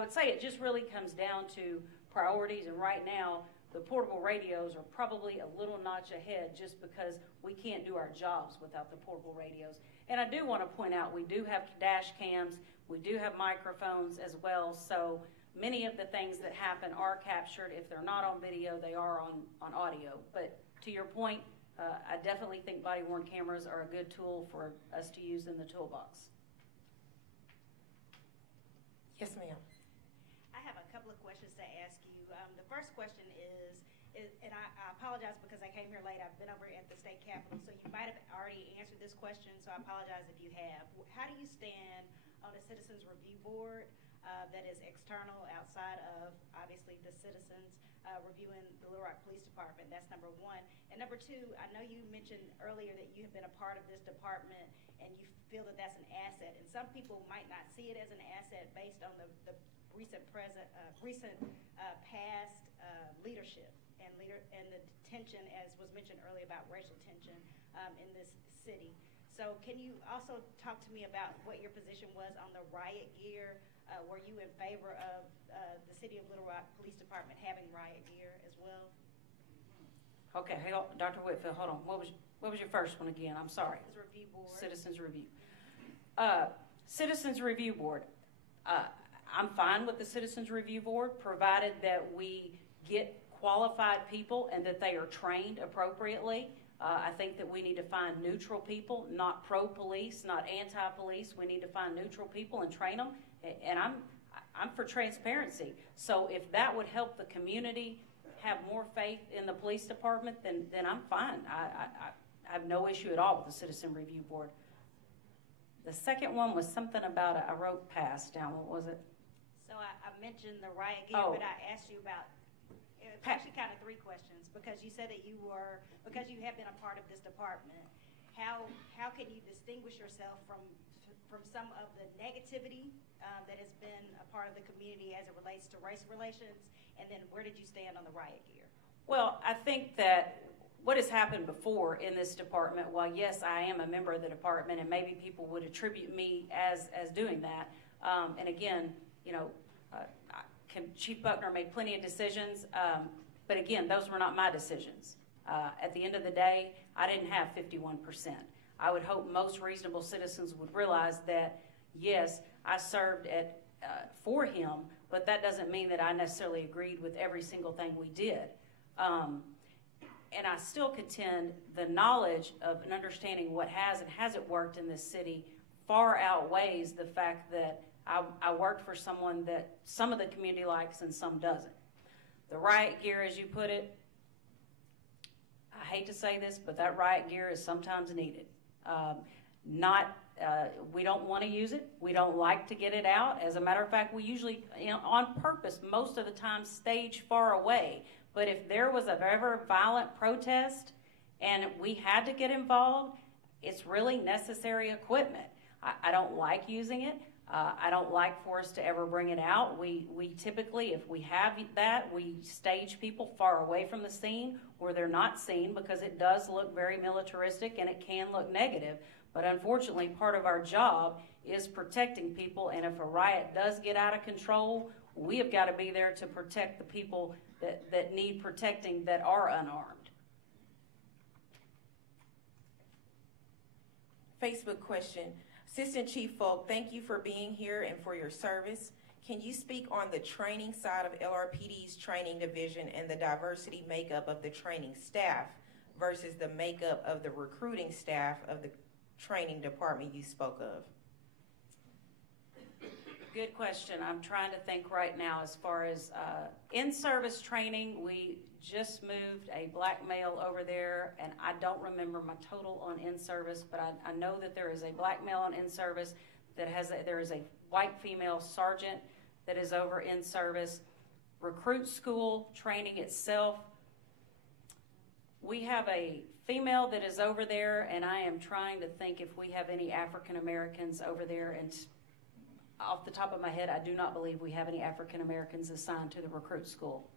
would say it just really comes down to priorities, and right now the portable radios are probably a little notch ahead, just because we can't do our jobs without the portable radios. And I do want to point out, we do have dash cams, we do have microphones as well, so many of the things that happen are captured. If they're not on video, they are on audio. But to your point, I definitely think body-worn cameras are a good tool for us to use in the toolbox. Yes, ma'am. I have a couple of questions to ask you. The first question is and I apologize because I came here late. I've been over at the state capitol, so you might have already answered this question, so I apologize if you have. How do you stand on a citizens review board that is external, outside of, obviously, the citizens reviewing the Little Rock Police Department? That's number one. And number two, I know you mentioned earlier that you have been a part of this department and you feel that that's an asset. And some people might not see it as an asset based on the recent past leadership and the tension, as was mentioned earlier, about racial tension in this city. So can you also talk to me about what your position was on the riot gear? Were you in favor of the City of Little Rock Police Department having riot gear as well? Okay, hey, Dr. Whitfield, hold on. What was your first one again? I'm sorry. Review board. Citizens Review. Citizens Review Board. I'm fine with the Citizens Review Board, provided that we get qualified people and that they are trained appropriately. I think that we need to find neutral people, not pro-police, not anti-police. We need to find neutral people and train them. And I'm for transparency. So if that would help the community have more faith in the police department, then I'm fine. I have no issue at all with the Citizen Review Board. The second one was something about I wrote pass down. What was it? So I mentioned the riot gear, but I asked you about, it's actually kind of three questions, because you said that because you have been a part of this department, how can you distinguish yourself from some of the negativity that has been a part of the community as it relates to race relations, and then where did you stand on the riot gear? Well, I think that what has happened before in this department, while yes, I am a member of the department, and maybe people would attribute me as doing that, and again, you know, Chief Buckner made plenty of decisions, but again, those were not my decisions. At the end of the day, I didn't have 51%. I would hope most reasonable citizens would realize that, yes, I served for him, but that doesn't mean that I necessarily agreed with every single thing we did. And I still contend the knowledge of and understanding what has and hasn't worked in this city far outweighs the fact that I worked for someone that some of the community likes and some doesn't. The riot gear, as you put it, I hate to say this, but that riot gear is sometimes needed. We don't want to use it. We don't like to get it out. As a matter of fact, we usually, on purpose, most of the time stage far away. But if there was a ever violent protest and we had to get involved, it's really necessary equipment. I don't like using it. I don't like for us to ever bring it out. We typically, if we have that, we stage people far away from the scene where they're not seen, because it does look very militaristic and it can look negative. But unfortunately, part of our job is protecting people, and if a riot does get out of control, we have got to be there to protect the people that need protecting that are unarmed. Facebook question. Assistant Chief Fulk, thank you for being here and for your service. Can you speak on the training side of LRPD's training division and the diversity makeup of the training staff versus the makeup of the recruiting staff of the training department you spoke of? Good question. I'm trying to think right now as far as in-service training. We just moved a black male over there, and I don't remember my total on in-service, but I know that there is a black male on in-service that there is a white female sergeant that is over in-service. Recruit school training itself, we have a female that is over there, and I am trying to think if we have any African Americans over there, and off the top of my head, I do not believe we have any African Americans assigned to the recruit school.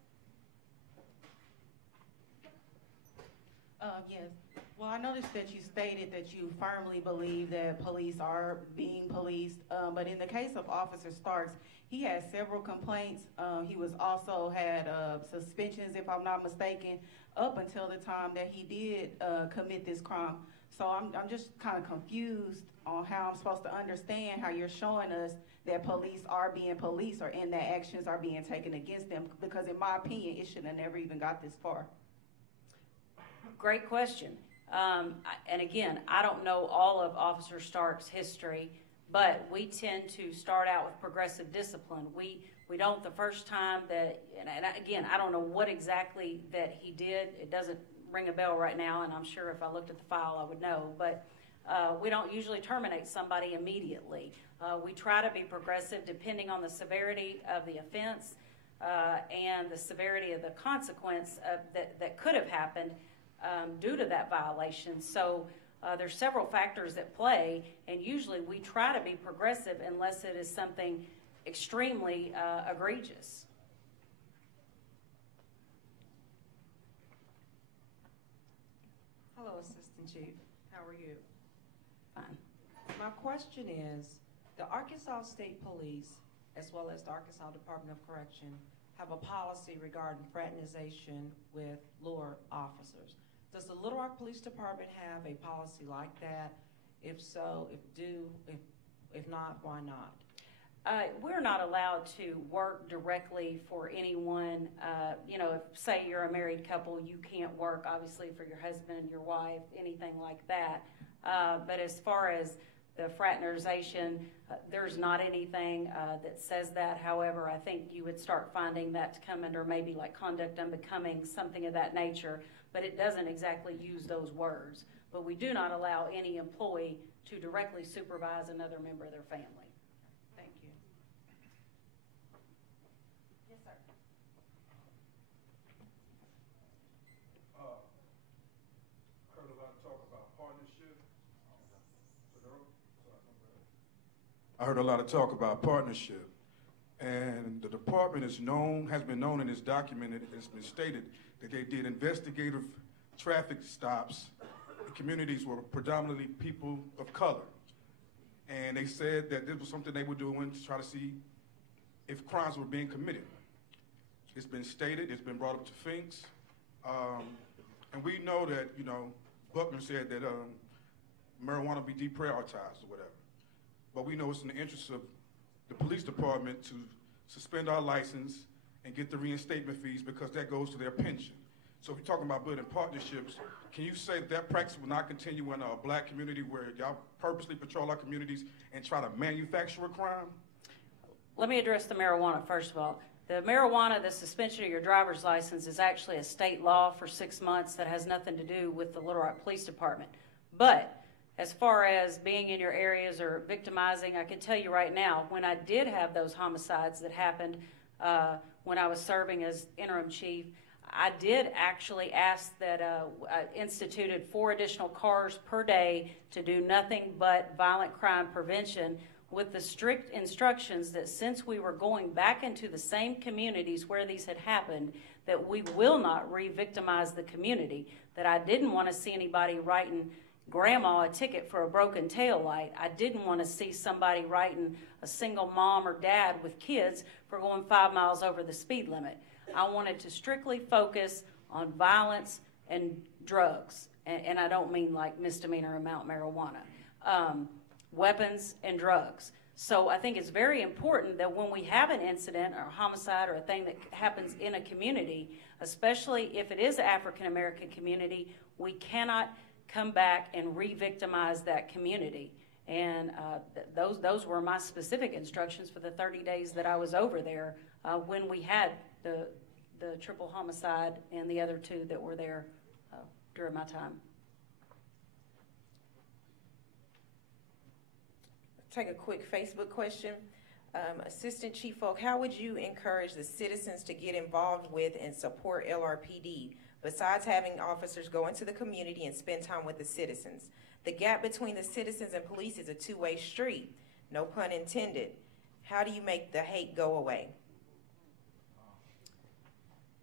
Yes. Well, I noticed that you stated that you firmly believe that police are being policed, but in the case of Officer Starks, he had several complaints. He was also had suspensions, if I'm not mistaken, up until the time that he did commit this crime. So I'm just kind of confused on how I'm supposed to understand how you're showing us that police are being policed, or and that actions are being taken against them, because in my opinion, it should have never even got this far. Great question. And again, I don't know all of Officer Stark's history, but we tend to start out with progressive discipline. We don't the first time that, and again, I don't know what exactly that he did. It doesn't ring a bell right now, and I'm sure if I looked at the file I would know, but we don't usually terminate somebody immediately. We try to be progressive depending on the severity of the offense and the severity of the consequence that could have happened due to that violation. So there's several factors at play, and usually we try to be progressive unless it is something extremely egregious. Hello, Assistant Chief. How are you? Fine. My question is, the Arkansas State Police, as well as the Arkansas Department of Correction, have a policy regarding fraternization with lure officers. Does the Little Rock Police Department have a policy like that? If so, if not, why not? We're not allowed to work directly for anyone. If, say, you're a married couple, you can't work, obviously, for your husband, your wife, anything like that. But as far as the fraternization, there's not anything that says that. However, I think you would start finding that to come under maybe like conduct unbecoming, something of that nature. But it doesn't exactly use those words. But we do not allow any employee to directly supervise another member of their family. Thank you. Yes, sir. Heard a lot of talk about partnership. I heard a lot of talk about partnership, and the department has been known, and it's documented, it's been stated that they did investigative traffic stops in communities where predominantly people of color. And they said that this was something they were doing to try to see if crimes were being committed. It's been stated, it's been brought up to Finks, and we know that, Buckner said that marijuana be deprioritized or whatever. But we know it's in the interest of the police department to suspend our license and get the reinstatement fees because that goes to their pension. So if you're talking about building partnerships, can you say that practice will not continue in a black community where y'all purposely patrol our communities and try to manufacture a crime? Let me address the marijuana first of all. The marijuana, the suspension of your driver's license, is actually a state law for 6 months that has nothing to do with the Little Rock Police Department. But as far as being in your areas or victimizing, I can tell you right now, when I did have those homicides that happened when I was serving as interim chief, I did actually ask that I instituted 4 additional cars per day to do nothing but violent crime prevention, with the strict instructions that since we were going back into the same communities where these had happened, that we will not re-victimize the community, that I didn't want to see anybody writing grandma a ticket for a broken tail light. I didn't want to see somebody writing a single mom or dad with kids for going 5 miles over the speed limit. I wanted to strictly focus on violence and drugs, and I don't mean like misdemeanor amount marijuana, weapons and drugs. So I think it's very important that when we have an incident or a homicide or a thing that happens in a community, especially if it is an African American community, we cannot come back and re-victimize that community. And those were my specific instructions for the 30 days that I was over there when we had the triple homicide and the other 2 that were there during my time. Take a quick Facebook question. Assistant Chief Fulk, how would you encourage the citizens to get involved with and support LRPD besides having officers go into the community and spend time with the citizens? The gap between the citizens and police is a two-way street, no pun intended. How do you make the hate go away?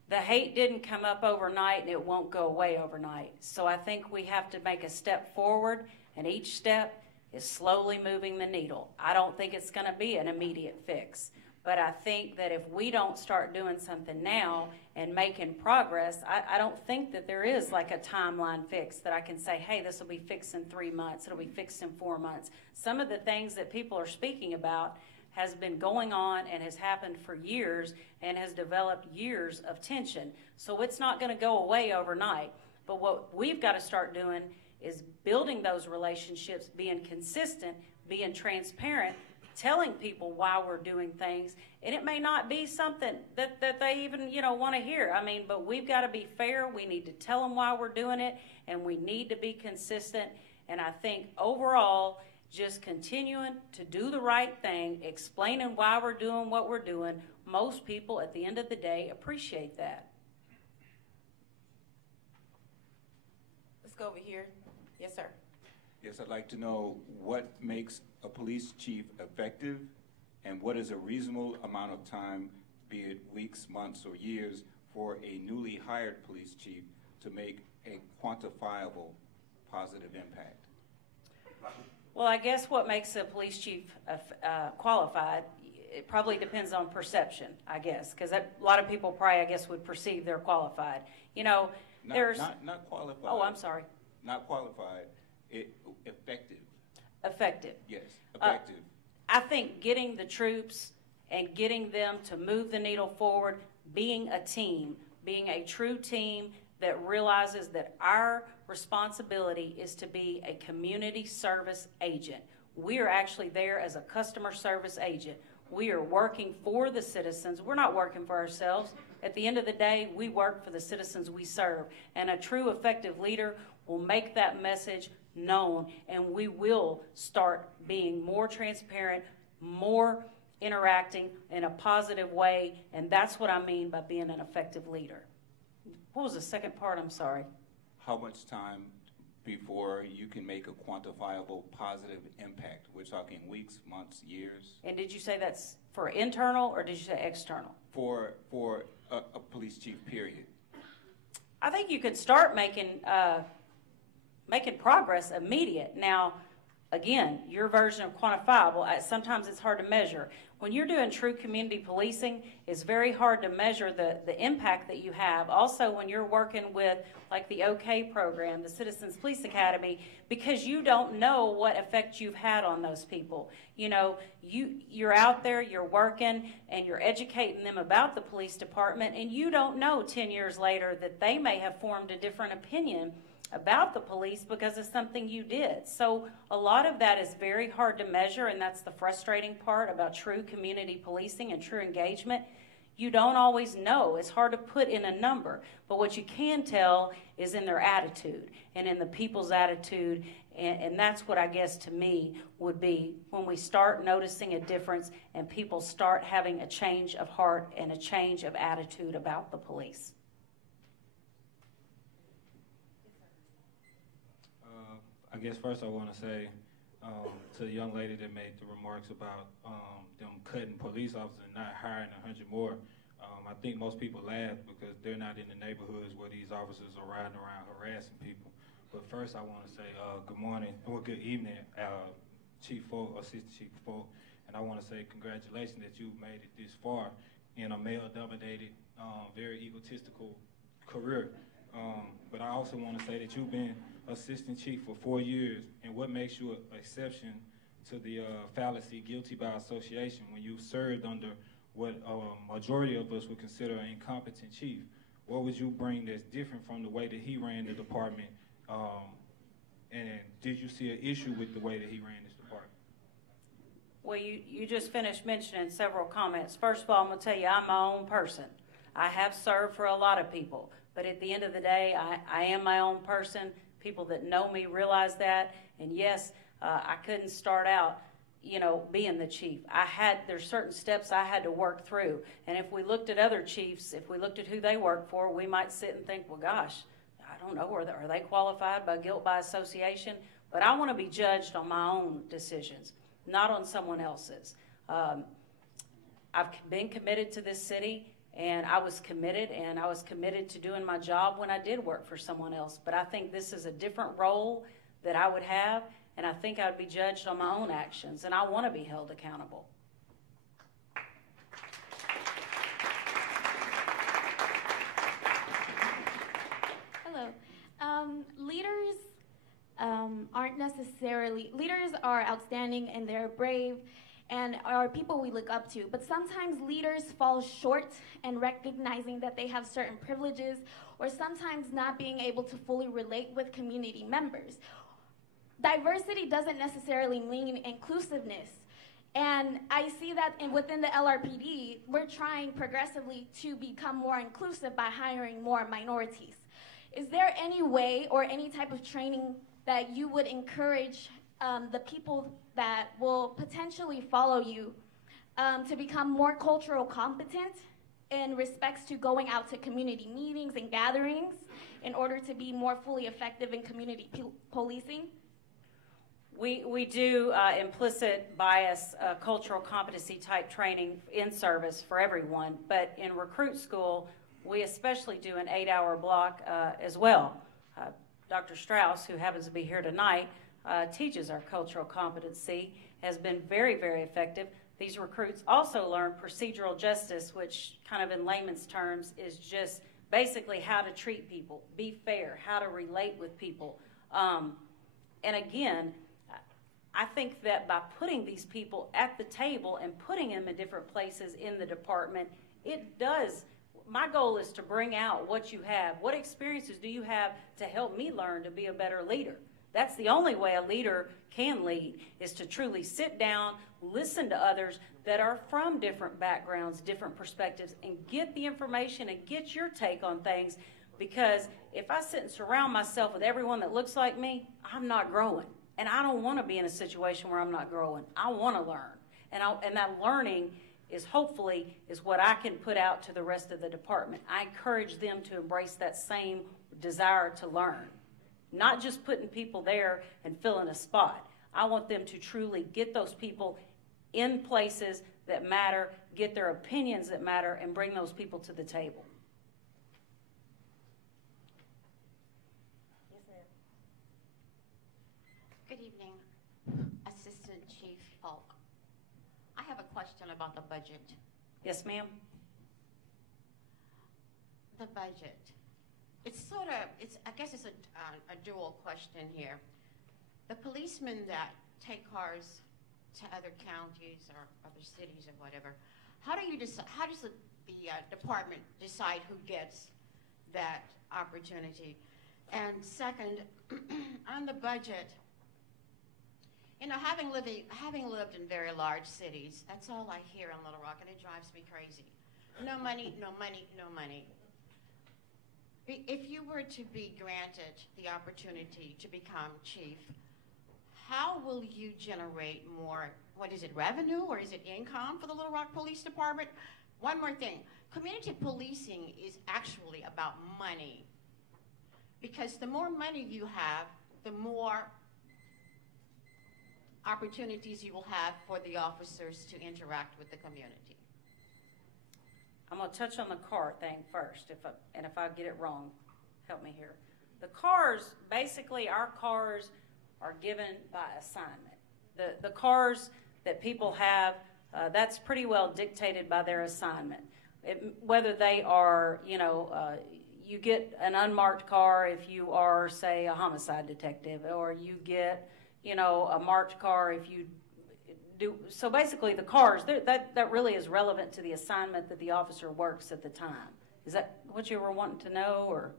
The hate didn't come up overnight and it won't go away overnight. So I think we have to make a step forward, and each step is slowly moving the needle. I don't think it's going to be an immediate fix, but I think that if we don't start doing something now and making progress, I don't think that there is like a timeline fix that I can say, hey, this will be fixed in 3 months, it'll be fixed in 4 months. Some of the things that people are speaking about has been going on and has happened for years and has developed years of tension. So it's not going to go away overnight. But what we've got to start doing is building those relationships, being consistent, being transparent, telling people why we're doing things, and it may not be something that they even, want to hear. I mean, but we've got to be fair. We need to tell them why we're doing it, and we need to be consistent. And I think overall, just continuing to do the right thing, explaining why we're doing what we're doing, most people at the end of the day appreciate that. Let's go over here. Yes, sir. Yes, I'd like to know what makes a police chief effective, and what is a reasonable amount of time, be it weeks, months, or years, for a newly hired police chief to make a quantifiable positive impact? Well, I guess what makes a police chief qualified, it probably depends on perception, I guess, because a lot of people probably, I guess, would perceive they're qualified. There's... Not qualified. Oh, I'm sorry. Not qualified. Effective. Effective. Yes, effective. I think getting the troops and getting them to move the needle forward, being a team, being a true team that realizes that our responsibility is to be a community service agent. We are actually there as a customer service agent. We are working for the citizens. We're not working for ourselves. At the end of the day, we work for the citizens we serve. And a true effective leader will make that message known, and we will start being more transparent, more interacting in a positive way, and that's what I mean by being an effective leader. What was the second part? I'm sorry. How much time before you can make a quantifiable positive impact? We're talking weeks, months, years. And did you say that's for internal, or did you say external? For a police chief, period. I think you could start making progress immediate. Now, again, your version of quantifiable, sometimes it's hard to measure. When you're doing true community policing, it's very hard to measure the impact that you have. Also, when you're working with, like the OK program, the Citizens Police Academy, because you don't know what effect you've had on those people. You're out there, you're working, and you're educating them about the police department, and you don't know 10 years later that they may have formed a different opinion about the police because of something you did. So a lot of that is very hard to measure, and that's the frustrating part about true community policing and true engagement. You don't always know. It's hard to put in a number. But what you can tell is in their attitude and in the people's attitude, and that's what I guess to me would be when we start noticing a difference and people start having a change of heart and a change of attitude about the police. I guess first I want to say to the young lady that made the remarks about them cutting police officers and not hiring 100 more, I think most people laugh because they're not in the neighborhoods where these officers are riding around harassing people. But first I want to say good morning, or good evening, Chief Fulk, Assistant Chief Fulk, and I want to say congratulations that you've made it this far in a male-dominated, very egotistical career. But I also want to say that you've been Assistant Chief for 4 years, and what makes you an exception to the fallacy guilty by association when you served under what a majority of us would consider an incompetent chief? What would you bring that's different from the way that he ran the department? And did you see an issue with the way that he ran this department? Well, you just finished mentioning several comments. First of all, I'm going to tell you, I'm my own person. I have served for a lot of people, but at the end of the day, I am my own person. People that know me realize that, and yes, I couldn't start out, being the chief. There's certain steps I had to work through, and if we looked at other chiefs, if we looked at who they work for, we might sit and think, well, gosh, I don't know, are they qualified by guilt by association? But I want to be judged on my own decisions, not on someone else's. I've been committed to this city, and I was committed to doing my job when I did work for someone else. But I think this is a different role that I would have, and I think I would be judged on my own actions, and I want to be held accountable. Hello. Leaders leaders are outstanding and they're brave and are people we look up to. But sometimes leaders fall short in recognizing that they have certain privileges, or sometimes not being able to fully relate with community members. diversity doesn't necessarily mean inclusiveness. And I see that within the LRPD, we're trying progressively to become more inclusive by hiring more minorities. Is there any way or any type of training that you would encourage the people that will potentially follow you to become more cultural competent in respects to going out to community meetings and gatherings in order to be more fully effective in community policing? We do implicit bias cultural competency type training in service for everyone, but in recruit school, we especially do an 8-hour block as well. Dr. Strauss, who happens to be here tonight, teaches our cultural competency, has been very, very effective. These recruits also learn procedural justice, which kind of in layman's terms is just basically how to treat people, be fair, how to relate with people. And again, I think that by putting these people at the table and putting them in different places in the department, it does. My goal is to bring out what you have. What experiences do you have to help me learn to be a better leader? That's the only way a leader can lead, is to truly sit down, listen to others that are from different backgrounds, different perspectives, and get the information and get your take on things. Because if I sit and surround myself with everyone that looks like me, I'm not growing. And I don't want to be in a situation where I'm not growing. I want to learn. And that learning is hopefully is what I can put out to the rest of the department. I encourage them to embrace that same desire to learn. Not just putting people there and filling a spot. I want them to truly get those people in places that matter, get their opinions that matter, and bring those people to the table. Good evening, Assistant Chief Fulk. I have a question about the budget. Yes, ma'am. The budget. It's sort of, I guess it's a dual question here. The policemen that take cars to other counties or other cities or whatever, how does the department decide who gets that opportunity? And second, on the budget, you know, having lived in very large cities, that's all I hear in Little Rock, and it drives me crazy. No money, no money, no money. If you were to be granted the opportunity to become chief, how will you generate more, what is it, revenue or is it income for the Little Rock Police Department? One more thing, community policing is actually about money. Because the more money you have, the more opportunities you will have for the officers to interact with the community. I'm going to touch on the car thing first, if I get it wrong, help me here. The cars, basically our cars are given by assignment. The cars that people have, that's pretty well dictated by their assignment. Whether they are, you know, you get an unmarked car if you are, say, a homicide detective, or you get, you know, a marked car if you do. So basically the cars, that really is relevant to the assignment that the officer works at the time. Is that what you were wanting to know, or?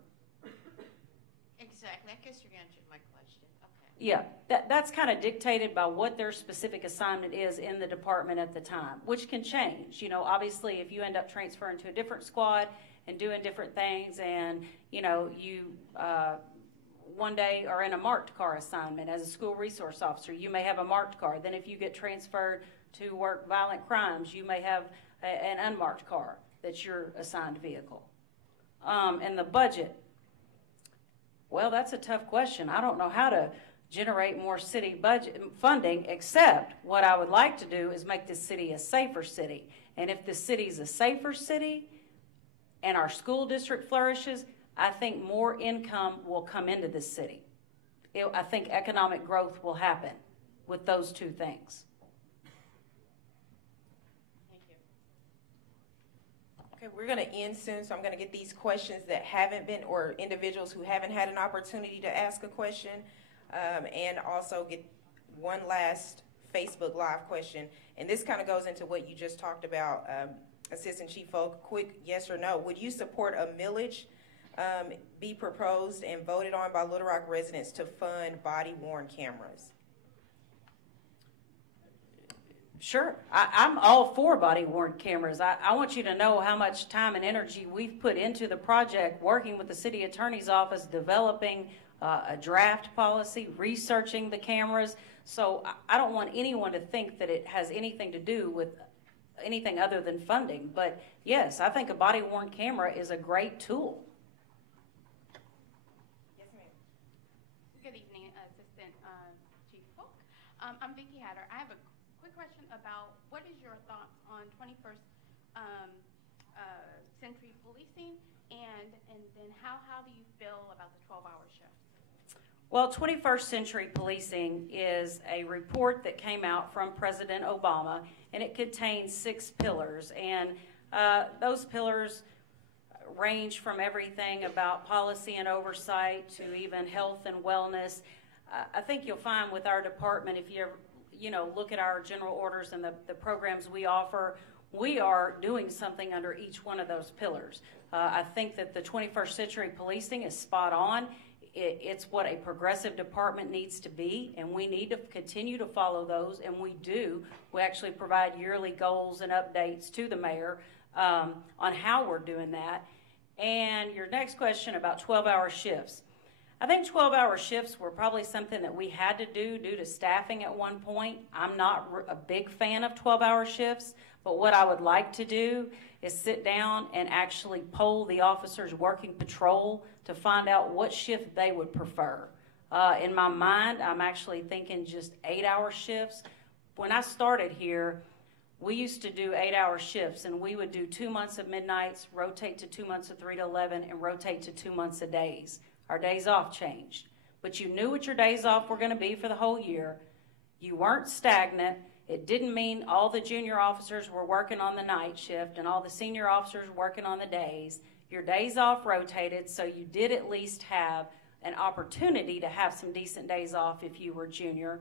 Exactly, I guess you answered my question, okay. Yeah, that's kind of dictated by what their specific assignment is in the department at the time, which can change. You know, obviously if you end up transferring to a different squad and doing different things, and, you know, you one day are in a marked car assignment as a school resource officer, you may have a marked car. Then if you get transferred to work violent crimes, you may have an unmarked car that's your assigned vehicle. And the budget, well, that's a tough question. I don't know how to generate more city budget funding, except what I would like to do is make this city a safer city. And if the city's a safer city and our school district flourishes, I think more income will come into this city. I think economic growth will happen with those two things. Thank you. Okay, we're going to end soon, so I'm going to get these questions that haven't been, or individuals who haven't had an opportunity to ask a question, and also get one last Facebook Live question. And this kind of goes into what you just talked about, Assistant Chief Fulk. Quick yes or no. Would you support a millage be proposed and voted on by Little Rock residents to fund body-worn cameras? Sure. I'm all for body-worn cameras. I want you to know how much time and energy we've put into the project, working with the city attorney's office, developing a draft policy, researching the cameras. So I don't want anyone to think that it has anything to do with anything other than funding. But yes, I think a body-worn camera is a great tool. Yes, ma'am. Good evening, Assistant Chief Fulk. I'm Vicki Hatter. I have a quick question about what is your thoughts on 21st century policing, and then how do you feel about the 12-hour shift? Well, 21st Century Policing is a report that came out from President Obama, and it contains 6 pillars. And those pillars range from everything about policy and oversight to even health and wellness. I think you'll find with our department, if you look at our general orders and the programs we offer, we are doing something under each one of those pillars. I think that the 21st Century Policing is spot on. It's what a progressive department needs to be, and we need to continue to follow those, and we do. We actually provide yearly goals and updates to the mayor on how we're doing that. And your next question about 12-hour shifts. I think 12-hour shifts were probably something that we had to do due to staffing at one point. I'm not a big fan of 12-hour shifts, but what I would like to do is sit down and actually poll the officers working patrol to find out what shift they would prefer. In my mind, I'm actually thinking just 8-hour shifts. When I started here, we used to do 8-hour shifts, and we would do 2 months of midnights, rotate to 2 months of 3 to 11, and rotate to 2 months of days. Our days off changed. But you knew what your days off were going to be for the whole year. You weren't stagnant. It didn't mean all the junior officers were working on the night shift and all the senior officers working on the days. Your days off rotated, so you did at least have an opportunity to have some decent days off if you were junior.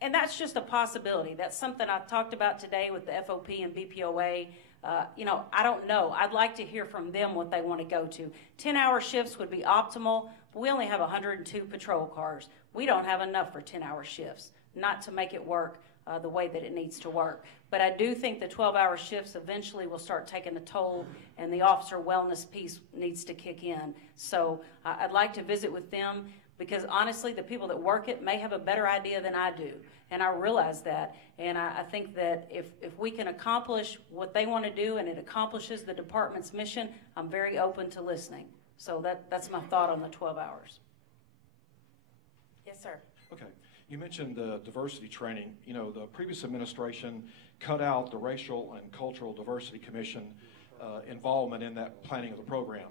And that's just a possibility. That's something I talked about today with the FOP and BPOA. I don't know. I'd like to hear from them what they want to go to. 10-hour shifts would be optimal, but we only have 102 patrol cars. We don't have enough for 10-hour shifts, not to make it work the way that it needs to work. But I do think the 12-hour shifts eventually will start taking a toll, and the officer wellness piece needs to kick in. So I'd like to visit with them, because honestly, the people that work it may have a better idea than I do, and I realize that. And I think that if we can accomplish what they want to do and it accomplishes the department's mission, I'm very open to listening. So that's my thought on the 12 hours. Yes, sir. Okay. You mentioned the diversity training. The previous administration cut out the Racial and Cultural Diversity Commission involvement in that planning of the program.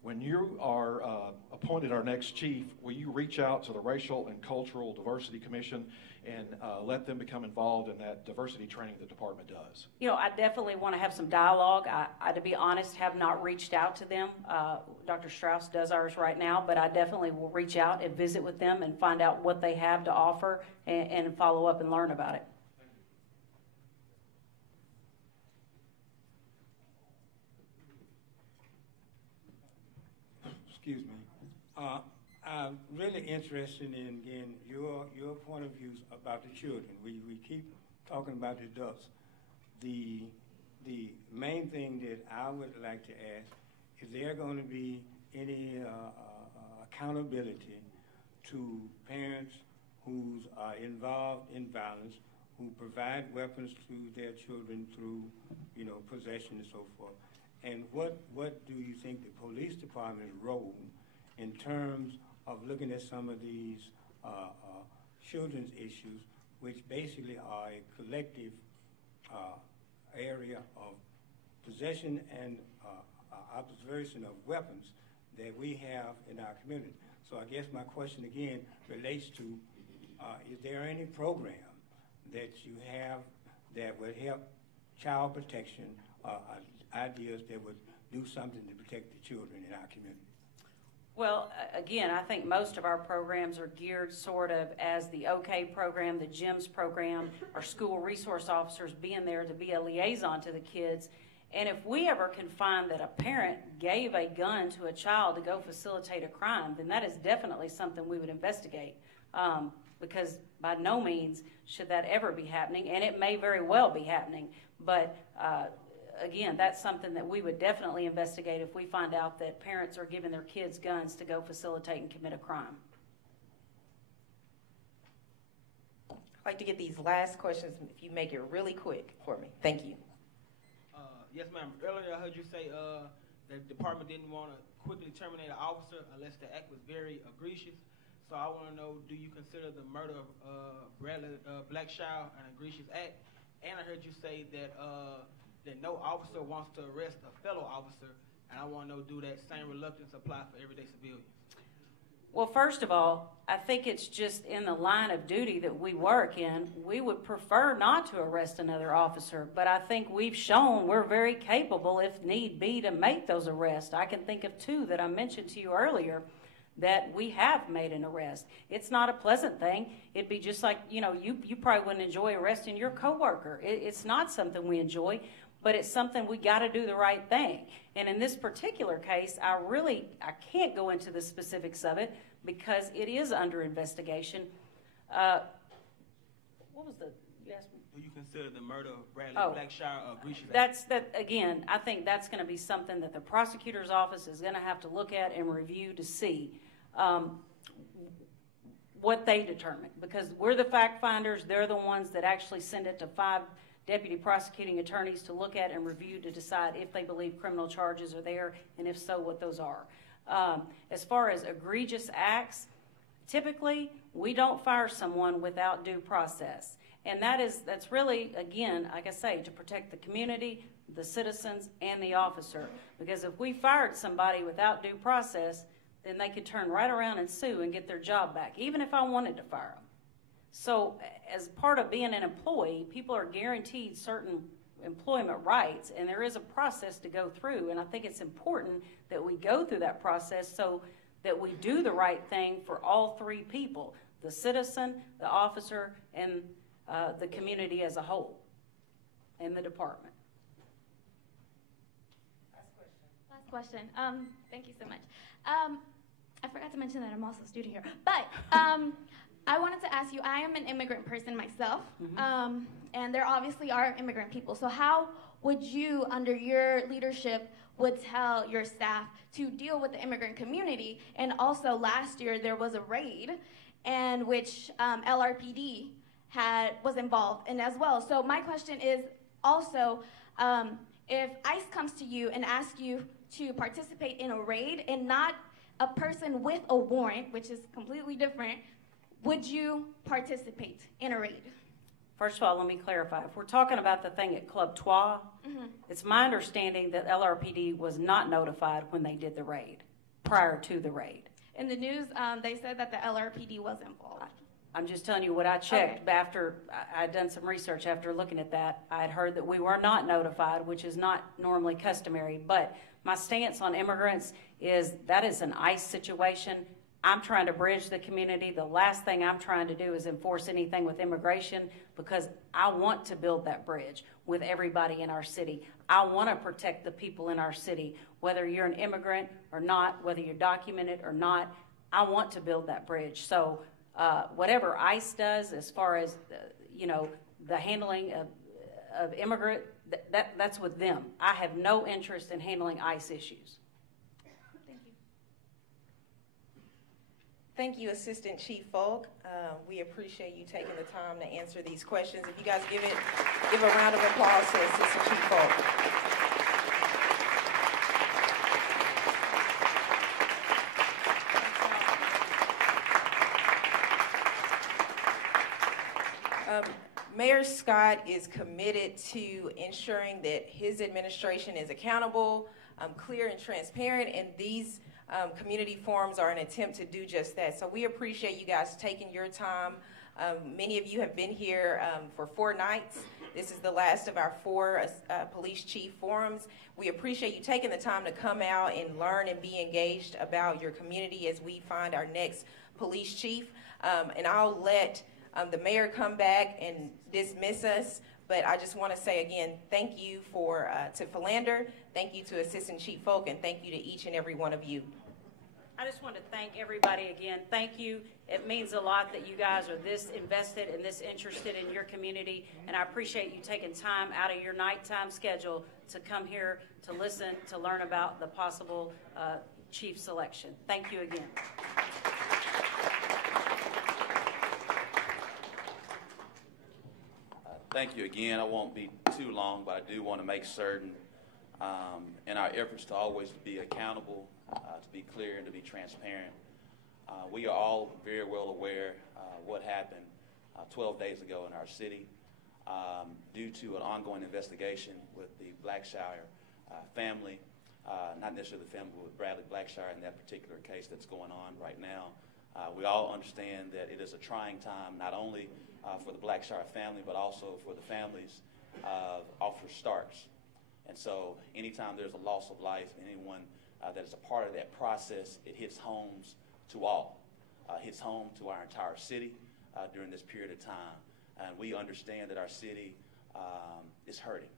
When you are appointed our next chief, will you reach out to the Racial and Cultural Diversity Commission and let them become involved in that diversity training the department does? I definitely want to have some dialogue. I, to be honest, have not reached out to them. Dr. Strauss does ours right now, but I definitely will reach out and visit with them and find out what they have to offer and follow up and learn about it. Excuse me. I'm really interested in getting your point of views about the children. We keep talking about the adults. The main thing that I would like to ask, is there going to be any accountability to parents who are involved in violence, who provide weapons to their children through, possession and so forth? And what do you think the police department's role in terms of looking at some of these children's issues, which basically are a collective area of possession and observation of weapons that we have in our community? So I guess my question again relates to, is there any program that you have that would help child protection, ideas that would do something to protect the children in our community? Well, again, I think most of our programs are geared sort of as the OK program, the GEMS program, our school resource officers being there to be a liaison to the kids. And if we ever can find that a parent gave a gun to a child to go facilitate a crime, then that is definitely something we would investigate. Because by no means should that ever be happening, and it may very well be happening. But again, that's something that we would definitely investigate if we find out that parents are giving their kids guns to go facilitate and commit a crime. I'd like to get these last questions, if you make it really quick for me. Thank you. Yes, ma'am. Earlier I heard you say the department didn't want to quickly terminate an officer unless the act was very egregious. So I want to know, do you consider the murder of Bradley Blackshaw an egregious act? And I heard you say that that no officer wants to arrest a fellow officer, and I want to know, do that same reluctance apply for everyday civilians? Well, first of all, I think it's just in the line of duty that we work in. We would prefer not to arrest another officer, but I think we've shown we're very capable, if need be, to make those arrests. I can think of two that I mentioned to you earlier that we have made an arrest. It's not a pleasant thing. It'd be just like, you probably wouldn't enjoy arresting your coworker. It's not something we enjoy, but it's something we got to do the right thing. And in this particular case, I can't go into the specifics of it because it is under investigation. What was you asked me? Do you consider the murder of Bradley Blackshaw a egregious act? Again, I think that's going to be something that the prosecutor's office is going to have to look at and review to see what they determine, because we're the fact finders. They're the ones that actually send it to 5 deputy prosecuting attorneys to look at and review to decide if they believe criminal charges are there, and if so, what those are. As far as egregious acts, typically we don't fire someone without due process. And that's really, again, like I say, to protect the community, the citizens, and the officer. Because if we fired somebody without due process, then they could turn right around and sue and get their job back, even if I wanted to fire them. So as part of being an employee, people are guaranteed certain employment rights, and there is a process to go through. And I think it's important that we go through that process so that we do the right thing for all 3 people, the citizen, the officer, and the community as a whole, and the department. Last question. Thank you so much. I forgot to mention that I'm also a student here, but I wanted to ask you, I am an immigrant person myself, and there obviously are immigrant people. So how would you, under your leadership, would tell your staff to deal with the immigrant community? And also last year there was a raid in which LRPD was involved in as well. So my question is also, if ICE comes to you and asks you to participate in a raid and not a person with a warrant, which is completely different, would you participate in a raid? First of all, let me clarify. If we're talking about the thing at Club Trois, it's my understanding that LRPD was not notified when they did the raid, prior to the raid. In the news, they said that the LRPD was involved. I'm just telling you what I checked after I'd done some research. After looking at that, I had heard that we were not notified, which is not normally customary. But my stance on immigrants is that is an ICE situation. I'm trying to bridge the community. The last thing I'm trying to do is enforce anything with immigration, because I want to build that bridge with everybody in our city. I want to protect the people in our city, whether you're an immigrant or not, whether you're documented or not. I want to build that bridge. So whatever ICE does as far as the handling of immigrant, that's with them. I have no interest in handling ICE issues. Thank you. Thank you, Assistant Chief Fulk. We appreciate you taking the time to answer these questions. If you guys give a round of applause to Assistant Chief Fulk. Mayor Scott is committed to ensuring that his administration is accountable, clear and transparent, and these community forums are an attempt to do just that. So we appreciate you guys taking your time. Many of you have been here for 4 nights. This is the last of our 4 police chief forums. We appreciate you taking the time to come out and learn and be engaged about your community as we find our next police chief. And I'll let the mayor come back and dismiss us, But I just want to say again, thank you to Philander, thank you to Assistant Chief Fulk, and thank you to each and every one of you. I just want to thank everybody again. Thank you. It means a lot that you guys are this invested and this interested in your community, and I appreciate you taking time out of your nighttime schedule to come here to listen, to learn about the possible chief selection. Thank you again. Thank you again. I won't be too long, but I do want to make certain in our efforts to always be accountable, to be clear, and to be transparent. We are all very well aware what happened 12 days ago in our city due to an ongoing investigation with the Blackshire family, not necessarily the family, but with Bradley Blackshire in that particular case that's going on right now. We all understand that it is a trying time, not only for the Blackshire family, but also for the families of Officer Starks. And so anytime there's a loss of life, anyone that is a part of that process, it hits homes to all. Hits home to our entire city during this period of time. And we understand that our city is hurting.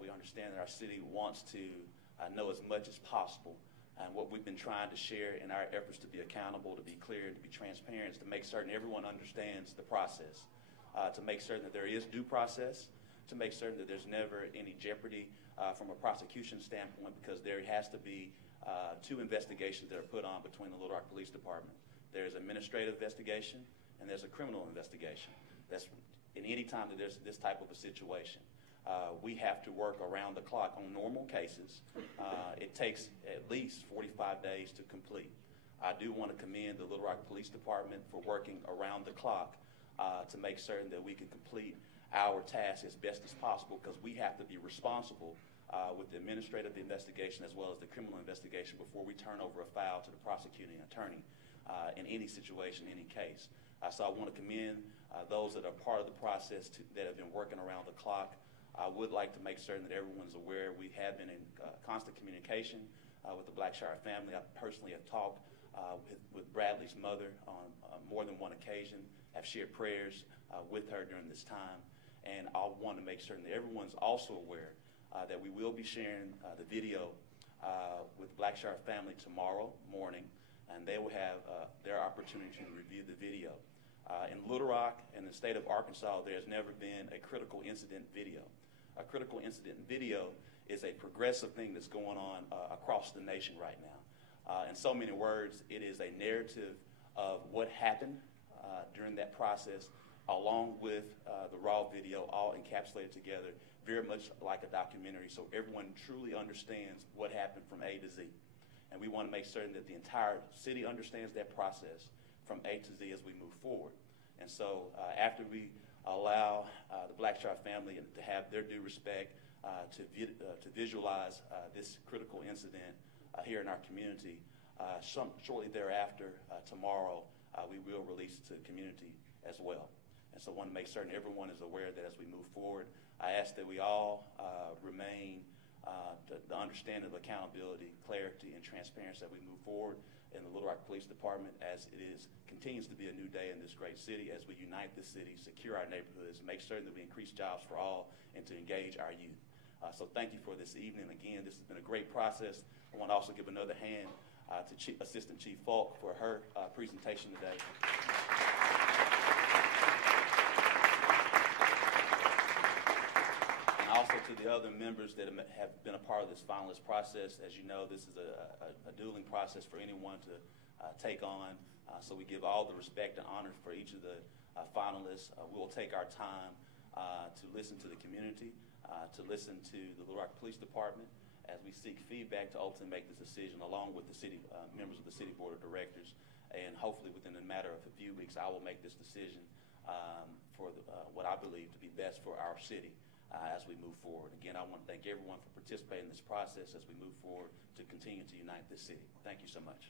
We understand that our city wants to know as much as possible. And what we've been trying to share in our efforts to be accountable, to be clear, to be transparent, is to make certain everyone understands the process, to make certain that there is due process, to make certain that there's never any jeopardy from a prosecution standpoint, because there has to be two investigations that are put on between the Little Rock Police Department. There's an administrative investigation and there's a criminal investigation. That's in any time that there's this type of a situation. We have to work around the clock on normal cases. It takes at least 45 days to complete. I do want to commend the Little Rock Police Department for working around the clock to make certain that we can complete our task as best as possible, because we have to be responsible with the administrative investigation as well as the criminal investigation before we turn over a file to the prosecuting attorney in any situation, any case. So I want to commend those that are part of the process that have been working around the clock. I would like to make certain that everyone's aware we have been in constant communication with the Blackshire family. I personally have talked with Bradley's mother on more than one occasion, have shared prayers with her during this time. And I want to make certain that everyone's also aware that we will be sharing the video with the Blackshire family tomorrow morning, and they will have their opportunity to review the video. In Little Rock and the state of Arkansas, there has never been a critical incident video. A critical incident video is a progressive thing that's going on across the nation right now. In so many words, it is a narrative of what happened during that process, along with the raw video, all encapsulated together, very much like a documentary, so everyone truly understands what happened from A to Z. And we want to make certain that the entire city understands that process from A to Z as we move forward. And so after we allow the Blackshire family to have their due respect to visualize this critical incident here in our community, shortly thereafter, tomorrow, we will release it to the community as well. And so I want to make certain everyone is aware that as we move forward, I ask that we all remain the understanding of accountability, clarity, and transparency that we move forward in the Little Rock Police Department, as it continues to be a new day in this great city, as we unite this city, secure our neighborhoods, make certain that we increase jobs for all, and to engage our youth. So thank you for this evening. Again, this has been a great process. I want to also give another hand to Assistant Chief Fulk for her presentation today. Also to the other members that have been a part of this finalist process. As you know, this is a dueling process for anyone to take on. So we give all the respect and honor for each of the finalists. We'll take our time to listen to the community, to listen to the Little Rock Police Department, as we seek feedback to ultimately make this decision along with the city members of the City Board of Directors. And hopefully within a matter of a few weeks, I will make this decision for what I believe to be best for our city. As we move forward. Again, I want to thank everyone for participating in this process as we move forward to continue to unite this city. Thank you so much.